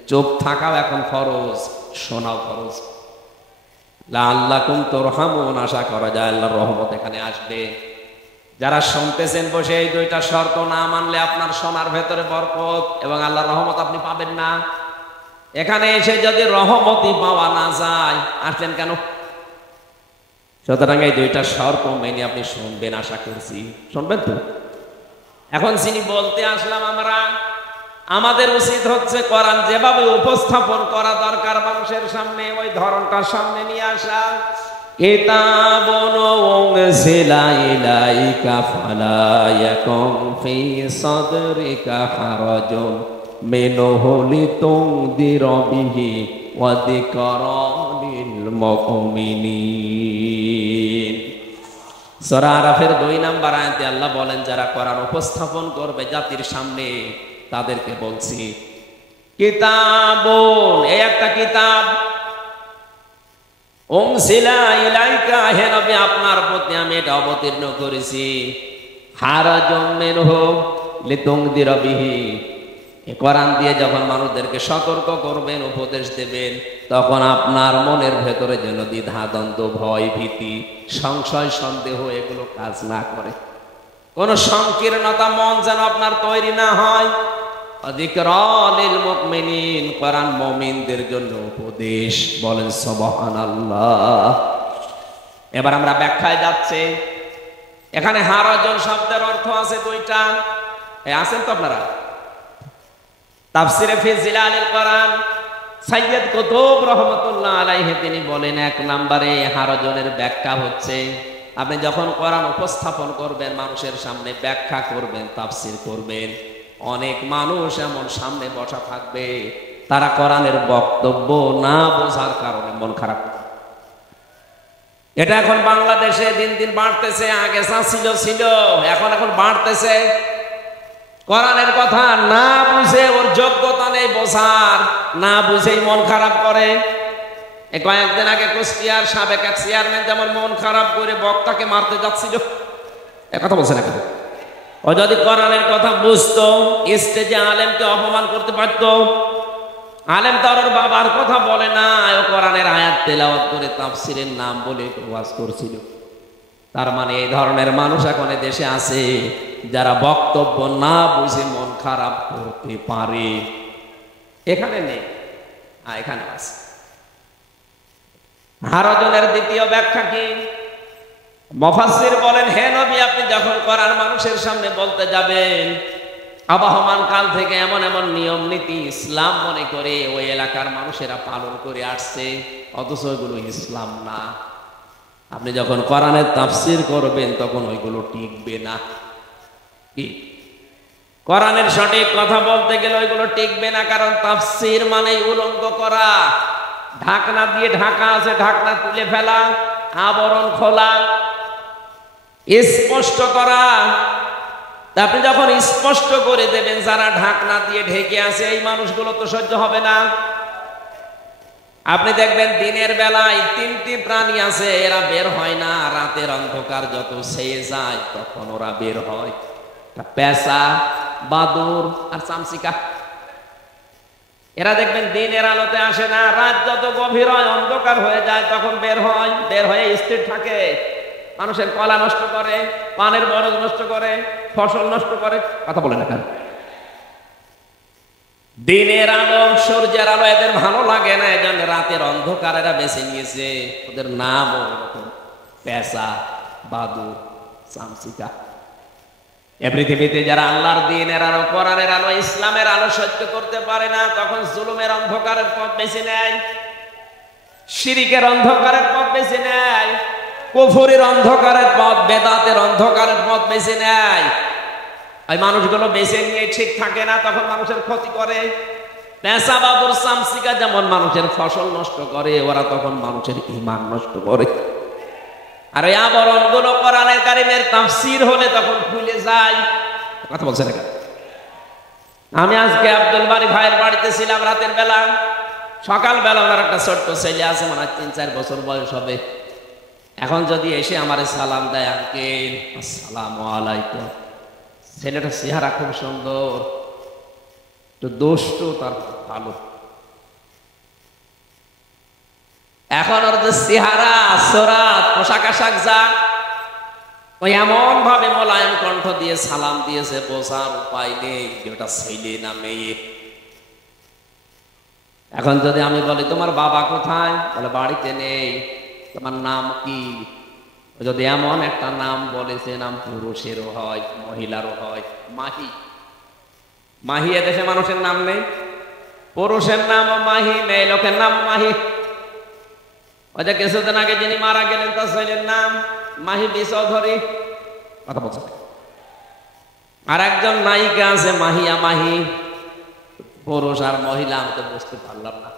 চুপ থাকাও এখন ফরজ, শোনাও ফরজ। লাআল্লাকুম তুরহামুন, আশা করা যায় আল্লাহর রহমত এখানে আসবে। যারা শুনতেছেন বসে, এই 2টা শর্ত না মানলে আপনার শোনার ভেতরে বরকত এবং আল্লাহর রহমত আপনি পাবেন না। এখানে এসে যদি রহমতই পাওয়া না যায়, আসলেন কেন? সুতরাং এই 2টা শর্ত মেনে আপনি শুনবেন, আশা করছি শুনবেন তো। এখন যিনি বলতে আসলাম আমরা, আমাদের উচিত হচ্ছে কোরআন যেভাবে উপস্থাপন করা দরকার মানুষের সামনে, ওই ধরনটার সামনে নিয়ে আসা। কিতাবুন উনজিলা ইলাইকা ফালা ইয়াকুম ফি সাদরিকা হারাজুন মিনহু লিতুনদিরা বিহি ওয়া যিকরা লিল মুমিনিন। সূরা আরাফের 2 নম্বর আয়াতে আল্লাহ বলেন, যারা কোরআন উপস্থাপন করবে জাতির সামনে তাদেরকে বলছি কিতাবুন, এই একটা কিতাব। উনসিলা ইলাইকা, হে নবী আপনার প্রতি আমি এটা অবতীর্ণ করেছি, হারাজুম মিনহু লিতুনদিরা বিহি, এই কোরআন দিয়ে যখন মানুষদেরকে সতর্ক করবেন, উপদেশ দেবেন, তখন আপনার মনের ভেতরে যেন দ্বিধা দ্বন্দ্ব, ভয় ভীতি, সংশয় সন্দেহ এগুলো কাজ না করে, কোন সংকীর্ণতা মন যেন আপনার তৈরি না হয়। যিকরা লিল মুমিনিন, কোরআন মুমিনদের জন্য উপদেশ। বলেন সুবহানাল্লাহ। এবার আমরা ব্যাখ্যায় যাচ্ছি। এখানে হারাজন শব্দের অর্থ আছে দুইটা, আছেন তো আপনারা? তাফসিরে ফি জিলালিল কোরআন সাইয়্যিদ কুতুব রাহমাতুল্লাহ আলাইহি তিনি বলেন, এক নম্বরে হারাজনের ব্যাখ্যা হচ্ছে আপনি যখন কোরআন উপস্থাপন করবেন, মানুষের সামনে ব্যাখ্যা করবেন, তাফসির করবেন, অনেক মানুষ এমন সামনে বসা থাকবে তারা কোরআনের বক্তব্য না বোঝার কারণে মন খারাপ। এটা এখন বাংলাদেশে দিন দিন বাড়তেছে, আগে ছিল এখন বাড়তেছে। কোরআনের কথা না বুঝে, ওর যোগ্যতা নেই বোঝার, না বুঝেই মন খারাপ করে। কয়েকদিন আগে কুষ্টিয়ার সাবেক এক চেয়ারম্যান যেমন মন খারাপ করে বক্তাকে মারতে যাচ্ছিল, কথা বলছে না। ও যদি কোরআনের কথা বুঝতো, স্টেজে আলেমকে অপমান করতে পারত। আলেম তো ওর বাবার কথা বলে না, ও কোরআনের আয়াত তেলাওয়াত করে তাফসিরের নাম বলে ওয়াজ করছিল। তার মানে এই ধরনের মানুষ এখন দেশে আছে যারা বক্তব্য না বুঝে মন খারাপ করতে পারে। এখানে নেই, এখানে আছে। হারাজনের দ্বিতীয় ব্যাখ্যা কি? মুফাসসির বলেন, হে নবী আপনি যখন কোরআন মানুষের সামনে বলতে যাবেন, আবহমান কাল থেকে এমন এমন নিয়ম নীতি ইসলাম মনে করে ওই এলাকার মানুষেরা পালন করে আসছে, অথচ ওইগুলো ইসলাম না। আপনি যখন কোরআনের তাফসীর করবেন তখন ওইগুলো টিকবে না। কি কোরআনের সঠিক কথা বলতে গেলে ওইগুলো টিকবে না, কারণ তাফসীর মানে উলঙ্গ করা, ঢাকনা দিয়ে ঢাকা আছে, ঢাকনা তুলে ফেলা, আবরণ খোলা, স্পষ্ট করা। আপনি যখন স্পষ্ট করে দেবেন, যারা ঢাকনা দিয়ে ঢেকে আছে এই মানুষগুলো তো সহ্য হবে না। আপনি দেখবেন দিনের বেলায় তিনটি প্রাণী আছে, এরা বের হয় না, রাতের অন্ধকার যত ছেয়ে যায় তখন ওরা বের হয়, পেঁচা, বাদুর আর চামচিকা। এরা দেখবেন দিনের আলোতে আসে না, রাত যত গভীর হয়, অন্ধকার হয়ে যায় তখন বের হয়, বের হয়ে স্থির থাকে, মানুষের কলা নষ্ট করে, পানের বরজ নষ্ট করে, ফসল নষ্ট করে। কথা বলে না কেন? দিনের আলো, সূর্যের আলো এদের ভালো লাগে না, এজন্য রাতের অন্ধকার এরা বেছে নিয়েছে। ওদের নাম পেঁচা, বাদুর, চামচিকা। এ পৃথিবীতে যারা আল্লাহর দ্বীনের আলো, কোরআনের আলো, ইসলামের আলো সহ্য করতে পারে না, তখন জুলুমের অন্ধকারের পথ বেছে নেয়, শিরিকের অন্ধকারের পথ বেছে নেয়, কুফরের অন্ধকারের পথ, বেদাতের অন্ধকারের পথ বেছে নেয়। ওই মানুষগুলো বেছে নিয়ে ঠিক থাকে না, তখন মানুষের ক্ষতি করে। পেঁচা, বাদুর, চামচিকা যেমন মানুষের ফসল নষ্ট করে, ওরা তখন মানুষের ঈমান নষ্ট করে। আর ওই আবরণ গুলো কোরআনের কারিমের তাফসীর হলে তখন খুলে যায়। কথা বলছে না? আমি আজকে আব্দুল বারী ভাইয়ের বাড়িতে ছিলাম রাতের বেলা, সকাল বেলা ওনার একটা ছোট্ট ছেলে আছে, মানে 3-4 বছর বয়স হবে। এখন যদি এসে আমারে সালাম দেয়, আঙ্কেল আসসালামু আলাইকুম, ছেলেটা চেহারা খুব সুন্দর, একটু দুষ্ট, তার ভালো। এখন ওর যে চেহারা, সুরাত, পোশাক আশাক যা, ওই এমন ভাবে মোলায়েম কণ্ঠ দিয়ে সালাম দিয়েছে, বোঝার উপায় নেই যে ওটা ছেলে না মেয়ে। এখন যদি আমি বলি তোমার বাবা কোথায়, বলে বাড়িতে নেই, তোমার নাম কি? যদি এমন একটা নাম বলেছে, নাম পুরুষেরও হয় মহিলারও হয়, মাহি। মাহি এদেশে মানুষের নাম নেই, পুরুষের নাম মাহি, মেয়ে লোকের নাম মাহি। ওই যে কিছুদিন আগে যিনি মারা গেলেন তার ছেলের নাম মাহি চৌধুরী। কথা বলছে। আর একজন নায়িকা আছে মাহিয়া মাহি, পুরুষ আর মহিলা, আমি তো বুঝতে পারলাম না।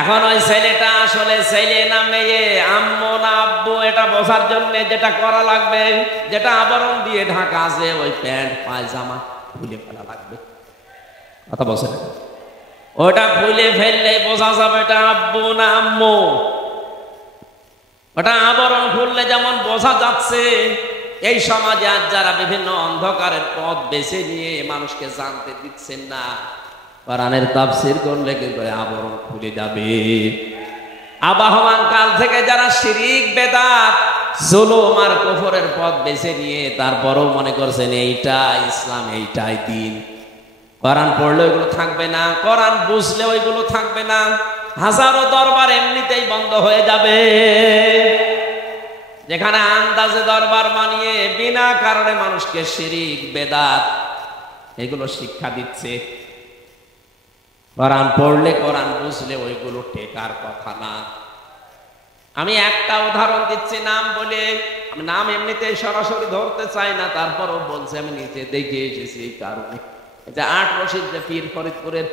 এখন ওই ছেলেটা আসলে ছেলে না মেয়ে, আম্মু না আব্বু, এটা বোঝার জন্য যেটা করা লাগবে, যেটা আবরণ দিয়ে ঢাকা আছে, ওই প্যান্ট পায়জামা খুলে ফেলা লাগবে। কথা বলছে না? ওটা খুলে ফেললে বোঝা যাবে এটা আব্বু না আম্মু। ওটা আবরণ খুললে যেমন বোঝা যাচ্ছে, এই সমাজে আজ যারা বিভিন্ন অন্ধকারের পথ বেছে নিয়ে মানুষকে জানতে দিচ্ছেন না, কোরআনের তাফসীর করলে কিন্তু আবরণ খুলে যাবে। আবহমান কাল থেকে যারা শিরিক, বেদাত, জুলুম আর কুফরের পথ বেছে নিয়ে তারপরও মনে করছেন এইটা ইসলাম, এইটাই দিন, কোরআন পড়লে ওইগুলো থাকবে না, কোরআন বুঝলে ওইগুলো থাকবে না, হাজারো দরবার এমনিতেই বন্ধ হয়ে যাবে। যেখানে আন্দাজে দরবার বানিয়ে বিনা কারণে মানুষকে শিরিক, বেদাত এগুলো শিক্ষা দিচ্ছে, কোরআন পড়লে, কোরআন বুঝলে ওইগুলো টেকার কথা না। আমি একটা উদাহরণ দিচ্ছি নাম বলে, আমি নাম এমনিতে সরাসরি ধরতে চাই না, তারপরও বলছি, আমি নিচে দেখে এসেছি এই কারণে। যে ৮ রশিদ যে পীর ফরিদপুরের,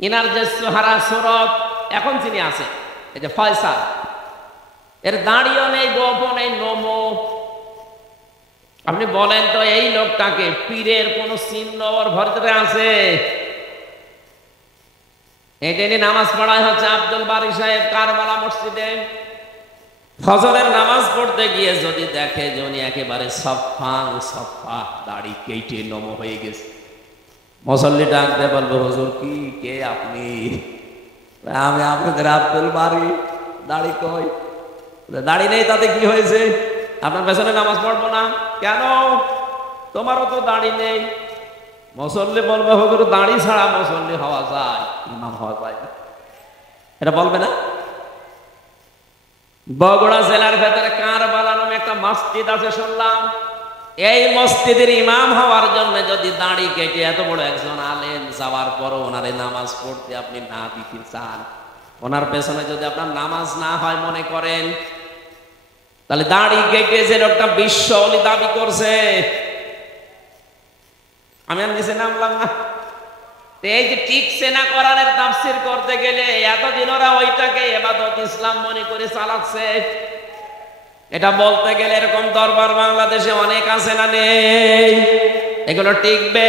ইনার যে সোহারা সুরত এখন যিনি আছে, এই যে ফয়সাল, এর দাঁড়িয়েও নেই, গোপও নেই, নমো। আপনি বলেন তো এই লোকটাকে পীরের কোন চিহ্ন ওর ভিতরে আছে? এই যে নামাজ পড়ায় হচ্ছে আব্দুল বারী সাহেব কারবালা মসজিদে, ফজরের নামাজ পড়তে গিয়ে যদি দেখে যে উনি একেবারে সফা দাড়ি কেটে নমো হয়ে গেছে, মুসল্লি ডাক দিয়ে বলবো, হুজুর কি, কে আপনি? আমি আপনাদের আব্দুল বারী, দাড়ি কই? দাড়ি নেই, তাতে কি হয়েছে? আপনার পেছনে নামাজ পড়বো না কেন? তোমারও তো দাড়ি নেই। মুসল্লি বলবে, হুজুর দাড়ি ছাড়া মুসল্লি হওয়া যায়, ইমাম হওয়া যায় না, এটা বলবে না? বগুড়া জেলার ভেতরে কারবালা নামে একটা মসজিদ আছে শুনলাম, এই মসজিদের ইমাম হওয়ার জন্য যদি দাড়ি কেটে এত বড় একজন আলেম যাওয়ার পরও ওনারে নামাজ পড়তে আপনি না দিতে চান, ওনার পেছনে যদি আপনার নামাজ না হয় মনে করেন, তাহলে দাড়ি কেটে যে লোকটা বিশ্ব ওলি দাবি করছে, আমি আর নিচে নামলাম না। এই যে টিকছে না কোরআনের তাফসীর করতে গেলে, এতদিন ওরা ওইটাকে ইবাদত ইসলাম মনে করে চালাচ্ছে। এটা বলতে গেলে এরকম দরবার বাংলাদেশে অনেক আছে না নেই? এগুলো টিকবে?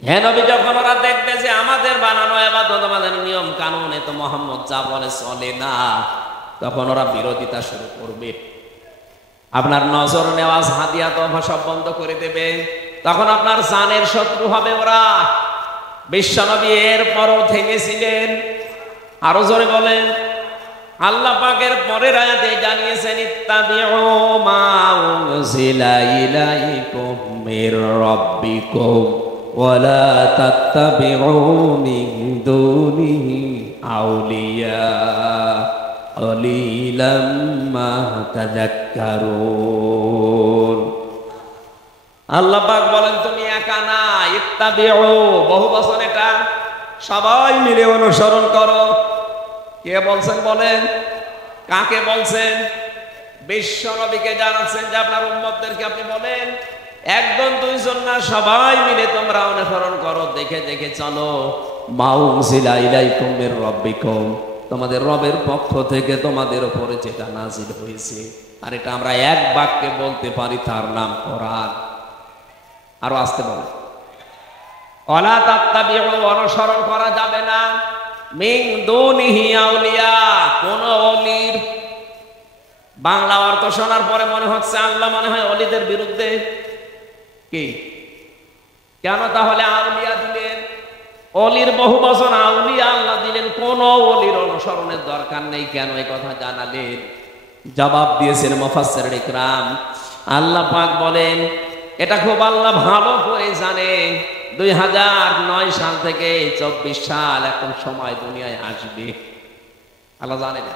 হ্যাঁ, নবী যখন ওরা দেখবে যে আমাদের বানানো ইবাদত, আমাদের নিয়ম কানুনে তো মুহাম্মদ যা বলে চলে না, তখন ওরা বিরোধিতা শুরু করবে। আপনার নজর নেওয়াজ, হাদিয়া, তওবা সব বন্ধ করে দেবে, তখন আপনার জানের শত্রু হবে ওরা। বিশ্বনবী এরপরও থেমেছিলেন। আরো জোরে বলেন। আল্লাহ পাকের পরের আয়াতে জানিয়েছেন, ইত্তাবিউ মা উনজিলা ইলাইকুম মির রাব্বিকুম ওয়ালা তাত্তাবিউ মিন দুনিহি আউলিয়া কলিলাম মা তাযাক্কারুন। আল্লাহ পাক বলেন, তুমি একা না, ইত্তাবিউ, বহু বচন এটা, সবাই মিলে অনুসরণ করো। কে বলছেন বলেন? কাকে বলছেন? বিশ্ব নবীকে জানাচ্ছেন যে আপনার উম্মতদেরকে আপনি বলেন, একজন দুইজন না, সবাই মিলে তোমরা অনুসরণ করো, দেখে দেখে চলো। মা উনজিলা ইলাইকুম মির রাব্বিকুম, তোমাদের রবের পক্ষ থেকে তোমাদের উপরে যেটা নাজিল হয়েছে, আর এটা আমরা এক বাক্যে বলতে পারি, তার নাম কোরআন। আরো আসতে বলে, ওয়ালা তাত্তাবিউ, অনুসরণ করা যাবে না, মিন দুনিহি আউলিয়া, কোন ওলির। বাংলা অর্থ শোনার পরে মনে হচ্ছে আল্লাহ মনে হয় ওলিদের বিরুদ্ধে। কি? কেন তাহলে আউলিয়া দিলেন? ওলির বহু বচন, আউলিয়া আল্লাহ দিলেন, কোন ওলির অনুসরণের দরকার নেই, কেন এই কথা জানালেন? জবাব দিয়েছেন মুফাসসিরুল ইকরাম। আল্লাহ পাক বলেন, এটা খুব আল্লাহ ভালো করে জানেন, 2009 সাল থেকে 24 সাল এখন সময় দুনিয়ায় আসবে, আল্লাহ জানে না।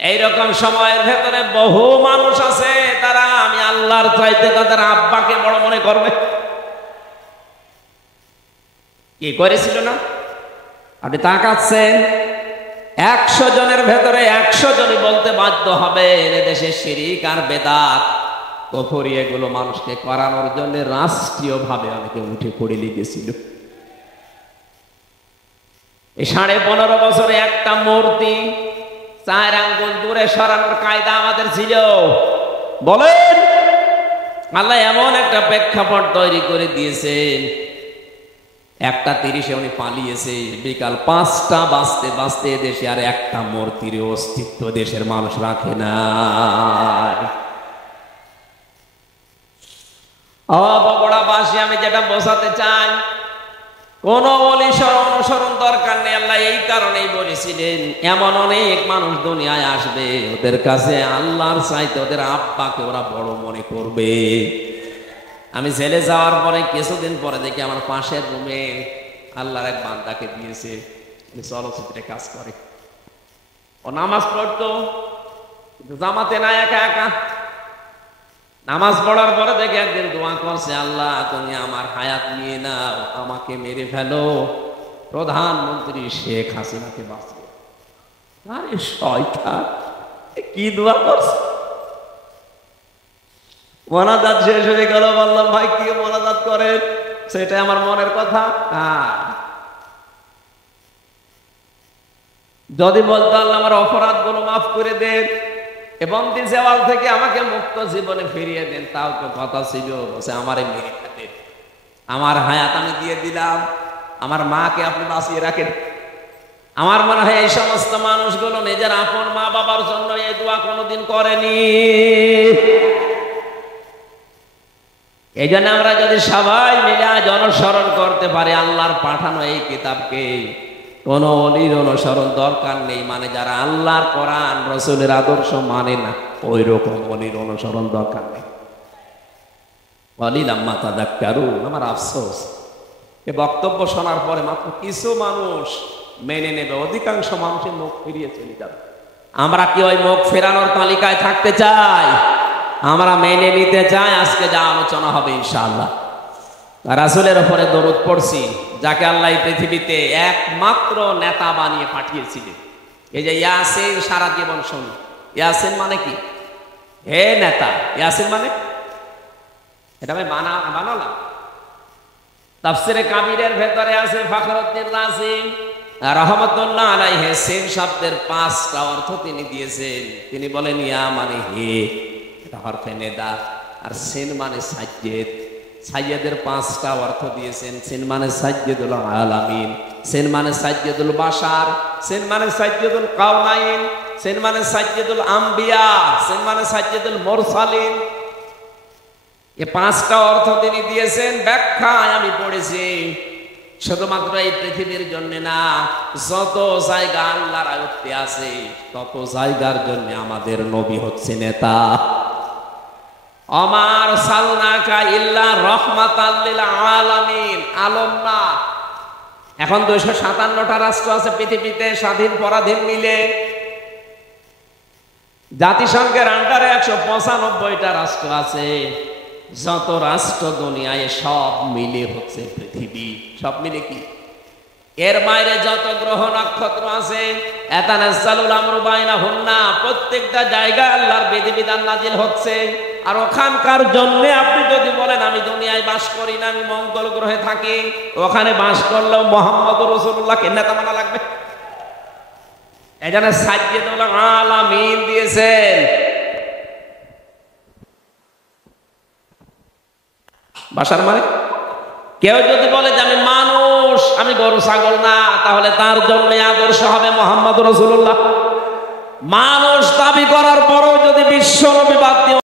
এইরকম সময়ের ভেতরে বহু মানুষ আছে, তারা আমি আল্লাহর চাইতে তাদের আব্বাকে বড় মনে করবে। কি করেছিল না? আপনি তাকাচ্ছেন, 100 জনের ভেতরে 100 জনই বলতে বাধ্য হবে এদেশে শিরিক আর বেদাত, কুফরি, এগুলো মানুষকে করানোর জন্য রাষ্ট্রীয়ভাবে অনেকে উঠে পড়ে লেগেছিল। এই 15.5 বছরে একটা মূর্তি 4 আঙ্গুল দূরে সরানোর কায়দা আমাদের ছিল? বলেন। আল্লাহ এমন একটা প্রেক্ষাপট তৈরি করে দিয়েছেন, 1:30 উনি পালিয়েছে, বিকাল 5টা বাজতে বাজতে দেশে আর একটা মূর্তির অস্তিত্ব দেশের মানুষ রাখে না। বগুড়াবাসী, আমি যেটা বোঝাতে চাই, কোন অনুসরণ দরকার নেই। আল্লাহ এই কারণেই বলেছিলেন এমন অনেক মানুষ দুনিয়ায় আসবে, ওদের কাছে আল্লাহর চাইতে ওদের আব্বাকে ওরা বড় মনে করবে। আমি জেলে যাওয়ার পরে কিছুদিন পরে দেখি আমার পাশের রুমে আল্লাহর এক বান্দাকে দিয়েছে, চলচ্চিত্রে কাজ করে। ও নামাজ পড়তো, জামাতে না, একা একা নামাজ পড়ার পরে দেখে একদিন দোয়া করছে, আল্লাহ তুমি আমার হায়াত নিয়ে নাও, আমাকে মেরে ফেলো, প্রধানমন্ত্রী শেখ হাসিনাকে বাঁচিয়ে। আরে শয়তান, কি দোয়া করছে? মোনাজাত শেষ হয়ে গেল, বললাম ভাই কি মোনাজাত করেন? সেটা আমার মনের কথা। যদি বলতো আল্লাহ আমার অপরাধ গুলো মাফ করে দেন এবং জেওয়াল থেকে আমাকে মুক্ত জীবনে ফিরিয়ে দেন, তাও তো কথা ছিল। বসে আমারে মেরে ফেলেন, আমার হায়াত আমি দিয়ে দিলাম, আমার মাকে আপনি বাঁচিয়ে রাখেন। আমার মনে হয় এই সমস্ত মানুষগুলো নিজের আপন মা বাবার জন্য এই দোয়া কোনোদিন করেনি। এই জন্য আমরা যদি সবাই মিলে আজ অনুসরণ করতে পারি আল্লাহর পাঠানো এই কিতাবকে, কোন অলির অনুসরণ দরকার নেই। মানে যারা আল্লাহর কোরআন রাসূলের আদর্শ মানে না, ওই রকম অলির অনুসরণ দরকার নেই। ওয়ালিল আম্মা তাযাক্কারুন। আমার আফসোস, এই বক্তব্য শোনার পরে মাত্র কিছু মানুষ মেনে নেবে, অধিকাংশ মানুষের মুখ ফিরিয়ে চলে যাবে। আমরা কি ওই মুখ ফেরানোর তালিকায় থাকতে চাই? আমরা মেনে নিতে চাই আজকে যা আলোচনা হবে ইনশাআল্লাহ। রাসূলের উপরে দরুদ পড়ছি, যাকে আল্লাহ এই পৃথিবীতে একমাত্র নেতা বানিয়ে পাঠিয়েছিলেন। এই যে ইয়াসিন সারা জীবন শুনি, ইয়াসিন মানে কি? হে নেতা। ইয়াসিন মানে এটা আমি বানালাম। তাফসিরে কাবীরের ভেতরে আছে ফখরুদ্দীন রাজি রাহমাতুল্লাহ আলাইহি সিন শব্দের 5টা অর্থ তিনি দিয়েছেন। তিনি বলেন ইয়া মানে হে, এটা হরফে নেদা, আর সিন মানে সাজ্জেদ। সাইয়েদের 5টা অর্থ দিয়েছেন। সিন মানে সাজ্জেদুল আলামিন, সিন মানে সাজ্জেদুল বাশার, সিন মানে সাজ্জেদুল কাউনাইন, সিন মানে সাজ্জেদুল আম্বিয়া, সিন মানে সাজ্জেদুল মুরসালিন। এই 5টা অর্থ তিনি দিয়েছেন। ব্যাখ্যায় আমি পড়েছি শুধুমাত্র এই পৃথিবীর জন্য না, যত জায়গা আল্লাহর আয়ত্তে আছে তত জায়গার জন্য আমাদের নবী হচ্ছে নেতা। আমার সালনাকা ইল্লা রাহমাতাল লিল আলামিন। আলম না। এখন 257টা রাষ্ট্র আছে পৃথিবীতে, স্বাধীন পরাধীন মিলে। জাতিসংঘের আন্ডারে 195টা রাষ্ট্র আছে। যত রাষ্ট্র দুনিয়ায় সব মিলে হচ্ছে পৃথিবী। সব মিলে কি? এর বাইরে যত গ্রহ নক্ষত্র আছে, এতানাজ্জালুল আমরু বাইনাহুন্না, প্রত্যেকটা জায়গায় আল্লাহর বিধিবিধান নাজিল হচ্ছে। আর ওখানকার জন্য আপনি যদি বলেন আমি দুনিয়ায় বাস করি না, আমি মঙ্গল গ্রহে থাকি, ওখানে বাস করলেও মুহাম্মদুর রাসূলুল্লাহকে নেতা মানা লাগবে। এই জন্য সাজ্জেদুল আলামিন দিয়েছেন। বাসার মানে কেউ যদি বলে যে আমি মানুষ, আমি গরু ছাগল না, তাহলে তার জন্য আদর্শ হবে মুহাম্মদুর রাসূলুল্লাহ। মানুষ দাবি করার পরেও যদি বিশ্ব নবী বাদ দিয়ে